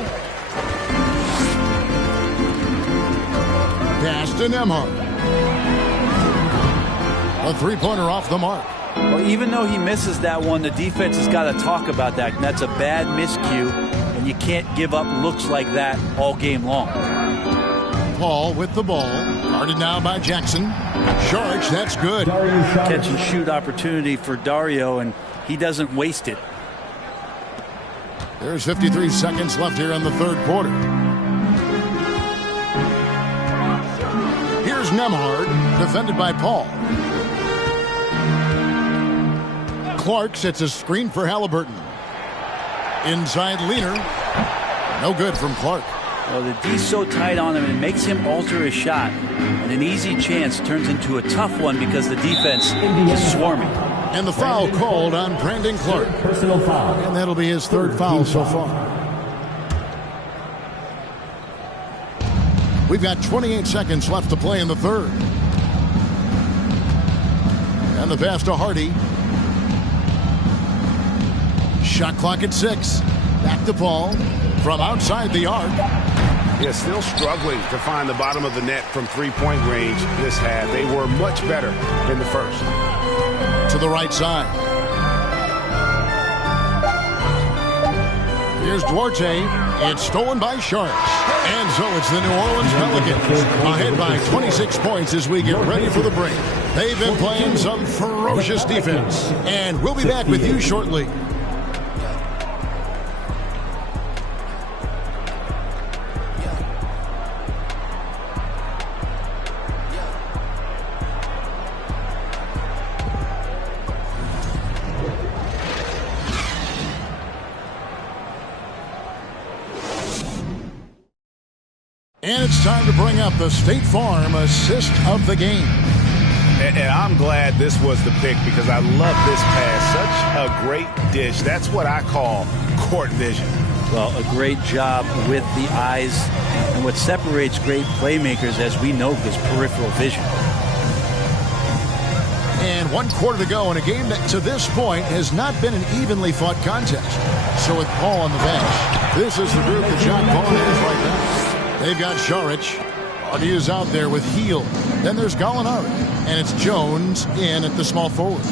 Pass to Nembhard. A three-pointer off the mark. Well, even though he misses that one, the defense has got to talk about that. And that's a bad miscue, and you can't give up looks like that all game long. Paul with the ball. Guarded now by Jackson. Saric, that's good. Catch and shoot opportunity for Dario, and he doesn't waste it. There's 53 seconds left here in the third quarter. Here's Nembhard, defended by Paul. Clark sets a screen for Halliburton. Inside Leaner. No good from Clark. Well, the D's so tight on him, it makes him alter his shot. And an easy chance turns into a tough one because the defense is swarming. And the foul called on Brandon Clark. Personal foul. And that'll be his third foul so far. We've got 28 seconds left to play in the third. And the pass to Hardy. Shot clock at 6. Back to Paul from outside the arc. Yeah, still struggling to find the bottom of the net from three-point range this half. They were much better in the first. To the right side. Here's Duarte. It's stolen by Saric. And so it's the New Orleans Pelicans ahead by 26 points as we get ready for the break. They've been playing some ferocious defense. And we'll be back with you shortly. And it's time to bring up the State Farm assist of the game. And I'm glad this was the pick because I love this pass. Such a great dish. That's what I call court vision. Well, a great job with the eyes. And what separates great playmakers, as we know, is peripheral vision. And 1 quarter to go in a game that to this point has not been an evenly fought contest. So with Paul on the bench, this is the group that John Paul is right now. They've got Saric. Hardy is out there with Hield. Then there's Gallinari. And it's Jones in at the small forward.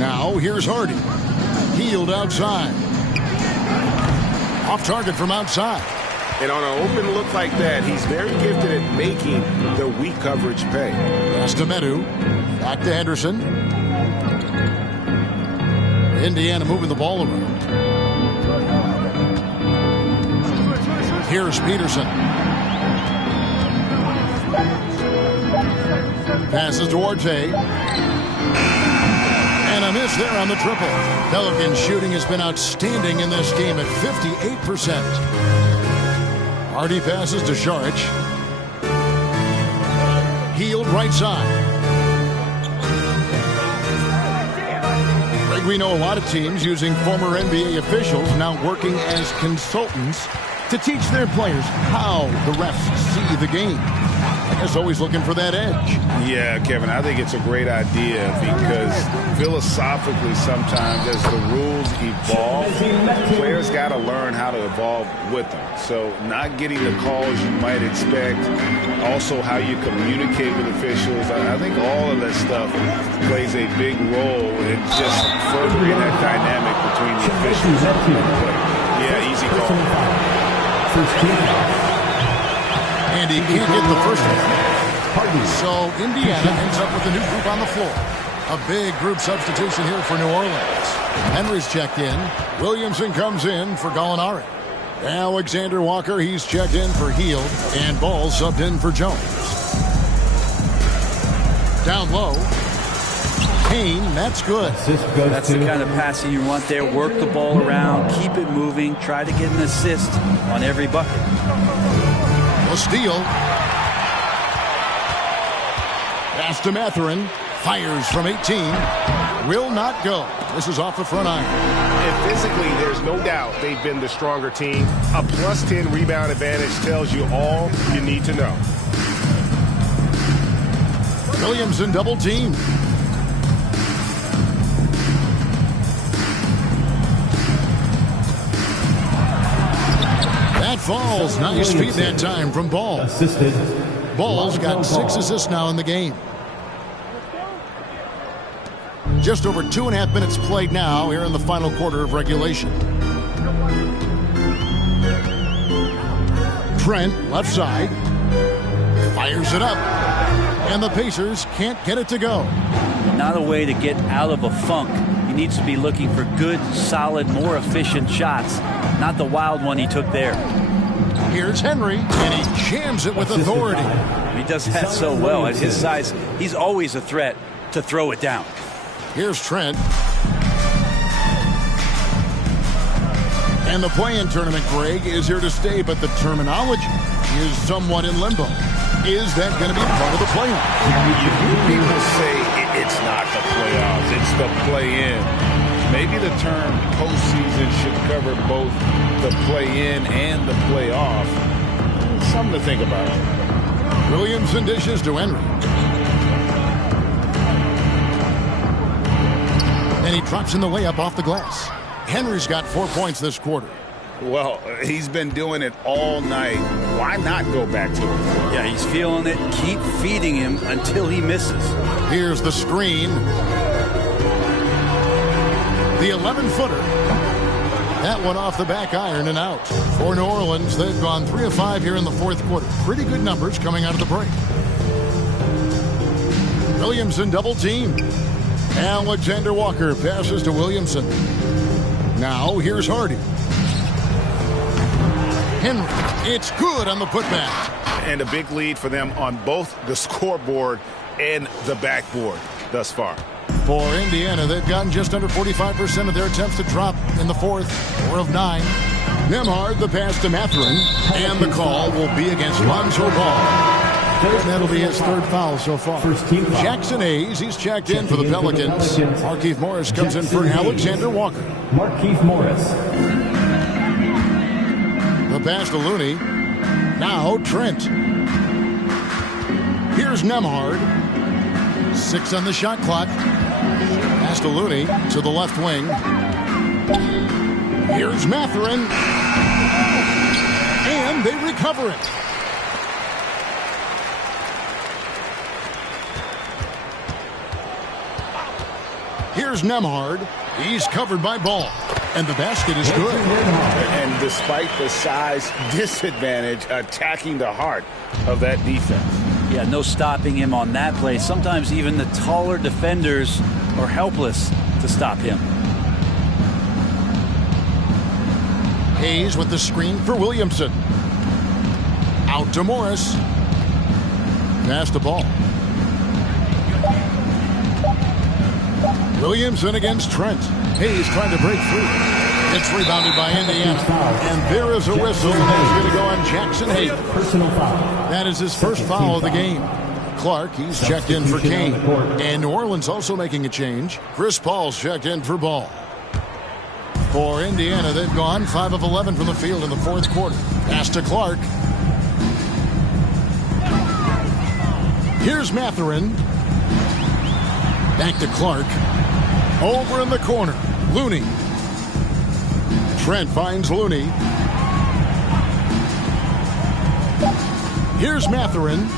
Now here's Hardy. Hield outside. Off target from outside. And on an open look like that, he's very gifted at making the weak coverage pay. Pass to Medu. Back to Henderson. Indiana moving the ball around. Here's Peterson. Passes to Duarte. And a miss there on the triple. Pelicans shooting has been outstanding in this game at 58%. Hardy passes to Saric. Hield right side. Greg, we know a lot of teams using former NBA officials now working as consultants to teach their players how the refs see the game. I guess always looking for that edge. Yeah, Kevin, I think it's a great idea because philosophically sometimes as the rules evolve, players got to learn how to evolve with them. So not getting the calls you might expect, also how you communicate with officials. I think all of that stuff plays a big role in just furthering that dynamic between the officials and the play. Yeah, easy call. And he can't get the first one. So Indiana ends up with a new group on the floor. A big group substitution here for New Orleans. Henry's checked in. Williamson comes in for Gallinari. Alexander Walker, he's checked in for Hield. And Ball subbed in for Jones. Down low. Kane, that's good. That's the kind of passing you want there. Work the ball around, keep it moving, try to get an assist on every bucket. A steal. Pass to Mathurin. Fires from 18. Will not go. This is off the front iron. And physically, there's no doubt they've been the stronger team. A plus 10 rebound advantage tells you all you need to know. Williamson double team. That falls. Nice feed that time from Ball. Assisted. Ball's got 6 assists now in the game. Just over 2.5 minutes played now here in the final quarter of regulation. Trent, left side. Fires it up. And the Pacers can't get it to go. Not a way to get out of a funk. He needs to be looking for good, solid, more efficient shots. Not the wild one he took there. Here's Henry, and he jams it with authority. He does that so well. At his size, he's always a threat to throw it down. Here's Trent. And the play-in tournament, Greg, is here to stay, but the terminology is somewhat in limbo. Is that going to be part of the playoffs? People say it's not the playoffs, it's the play-in. Maybe the term postseason should cover both the play-in and the playoff. Something to think about. Williamson dishes to Henry. And he drops in the layup off the glass. Henry's got 4 points this quarter. Well, he's been doing it all night. Why not go back to it? Yeah, he's feeling it. Keep feeding him until he misses. Here's the screen. The 11-footer. That one off the back iron and out. For New Orleans, they've gone 3 of 5 here in the fourth quarter. Pretty good numbers coming out of the break. Williamson double team. Alexander Walker passes to Williamson. Now here's Hardy. Henry, it's good on the putback. And a big lead for them on both the scoreboard and the backboard thus far. For Indiana, they've gotten just under 45% of their attempts to drop in the fourth, 4 of 9. Nembhard, the pass to Mathurin, and the call will be against Lonzo Ball. And that'll be his 3rd foul so far. Jackson Hayes, he's checked in for the Pelicans. Markieff Morris comes in for Alexander Walker. Markieff Morris. The pass to Looney. Now Trent. Here's Nembhard. 6 on the shot clock. Pass to Looney to the left wing. Here's Mathurin. And they recover it. Here's Nembhard. He's covered by Ball. And the basket is good. And despite the size disadvantage, attacking the heart of that defense. Yeah, no stopping him on that play. Sometimes even the taller defenders are helpless to stop him. Hayes with the screen for Williamson. Out to Morris. Pass the ball. Williamson against Trent. Hayes trying to break free. It's rebounded by Indiana. And there is a whistle that's going to go on Jackson Hayes. Personal foul. That is his first foul of the game. Clark, he's checked in for Kane. And New Orleans also making a change. Chris Paul's checked in for Ball. For Indiana, they've gone 5 of 11 from the field in the fourth quarter. Pass to Clark. Here's Mathurin. Back to Clark. Over in the corner. Looney. Trent finds Looney. Here's Mathurin.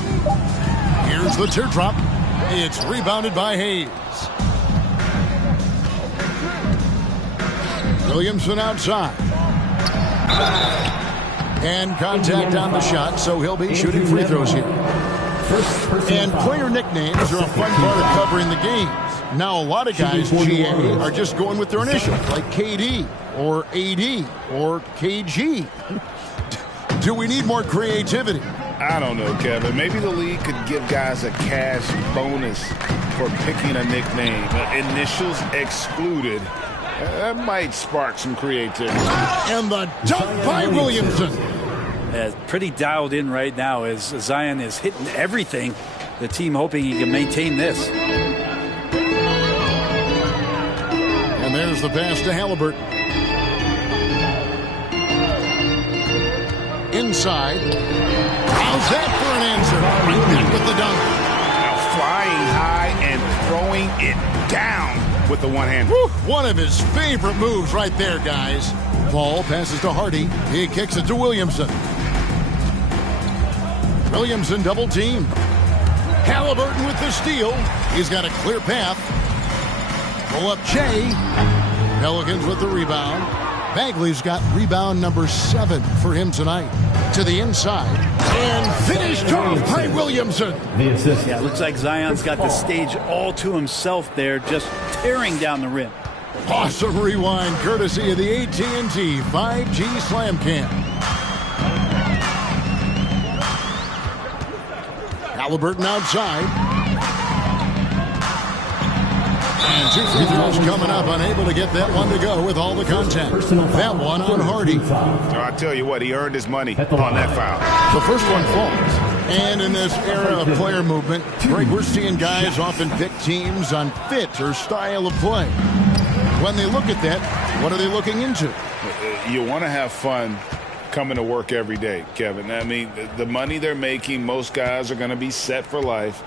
Here's the teardrop. It's rebounded by Hayes. Williamson outside. And contact on the shot, so he'll be shooting free throws here. And player nicknames are a fun part of covering the games. Now, a lot of guys, GA, are just going with their initials, like KD or AD or KG. Do we need more creativity? I don't know, Kevin. Maybe the league could give guys a cash bonus for picking a nickname. Initials excluded. That might spark some creativity. And the dunk by Williamson. Pretty dialed in right now as Zion is hitting everything. The team hoping he can maintain this. And there's the pass to Halliburton. Inside. How's that for an answer? Right back with the dunk. Now flying high and throwing it down with the one hand. One of his favorite moves right there, guys. Ball passes to Hardy. He kicks it to Williamson. Williamson double team. Halliburton with the steal. He's got a clear path. Pull up Che. Pelicans with the rebound. Bagley's got rebound number 7 for him tonight. To the inside. And finished off by Williamson. Yeah, looks like Zion's got the stage all to himself there, just tearing down the rim. Awesome rewind courtesy of the AT&T 5G Slam Cam. Halliburton outside. And 2 free throws coming up. Unable to get that one to go with all the contact. That one on Hardy. I tell you what, he earned his money on that foul. The first one falls. And in this era of player movement, Greg, we're seeing guys often pick teams on fit or style of play. When they look at that, what are they looking into? You want to have fun coming to work every day, Kevin. I mean, the money they're making, most guys are going to be set for life.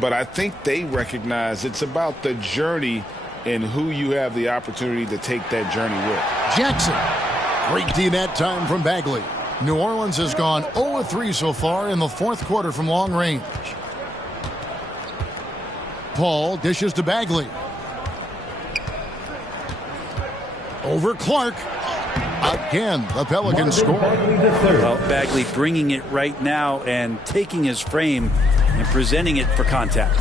But I think they recognize it's about the journey and who you have the opportunity to take that journey with. Jackson. Great D that time from Bagley. New Orleans has gone 0-3 so far in the fourth quarter from long range. Paul dishes to Bagley. Over Clark. Again, the Pelicans score. Well, Bagley bringing it right now and taking his frame and presenting it for contact.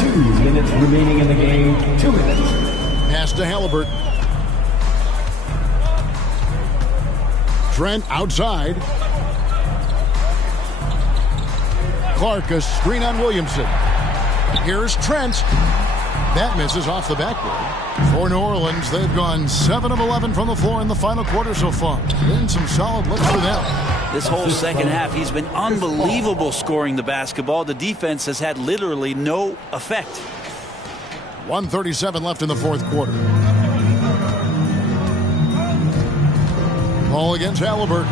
2 minutes remaining in the game. 2 minutes. Pass to Halliburton. Trent outside. Clark, a screen on Williamson. Here's Trent. That misses off the backboard. For New Orleans, they've gone 7 of 11 from the floor in the final quarter so far. Been some solid looks for them. This whole second half, he's been unbelievable scoring the basketball. The defense has had literally no effect. 1:37 left in the fourth quarter. Ball against Halliburton.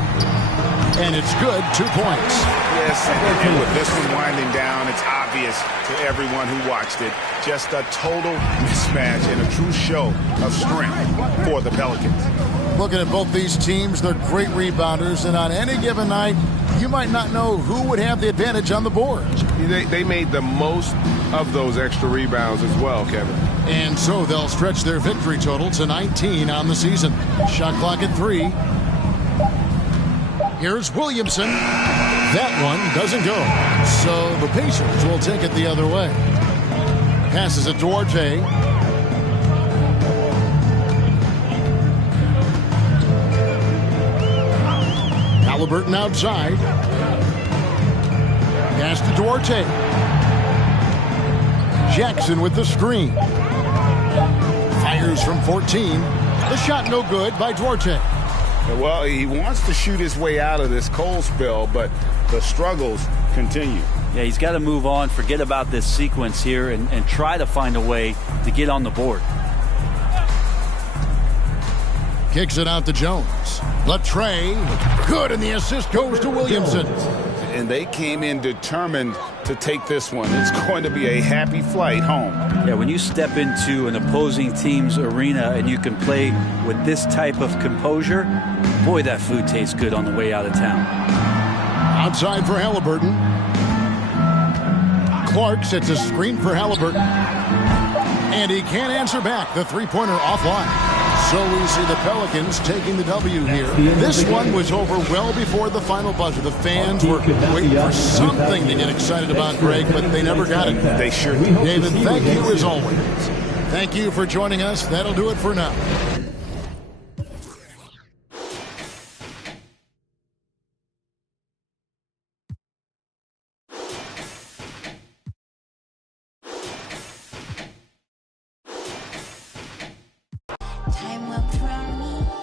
And it's good, 2 points. Yes, and with this one winding down, it's obvious to everyone who watched it. Just a total mismatch and a true show of strength for the Pelicans. Looking at both these teams, they're great rebounders, and on any given night, you might not know who would have the advantage on the board. They made the most of those extra rebounds as well, Kevin. And so they'll stretch their victory total to 19 on the season. Shot clock at 3. Here's Williamson. That one doesn't go. So the Pacers will take it the other way. Passes it to Duarte. Halliburton outside. Pass to Duarte. Jackson with the screen. Fires from 14. The shot no good by Duarte. Well, he wants to shoot his way out of this cold spell, but the struggles continue. Yeah, he's got to move on, forget about this sequence here, and try to find a way to get on the board. Kicks it out to Jones. Latrey, good, and the assist goes to Williamson. And they came in determined to take this one. It's going to be a happy flight home. Yeah, when you step into an opposing team's arena and you can play with this type of composure, boy, that food tastes good on the way out of town. Outside for Halliburton. Clark sets a screen for Halliburton. And he can't answer back. The three-pointer offline. So we see the Pelicans taking the W here. This one was over well before the final buzzer. The fans were waiting for something to get excited about, Greg, but they never got it. They sure did. David, thank you as always. Thank you for joining us. That'll do it for now. Time up from me.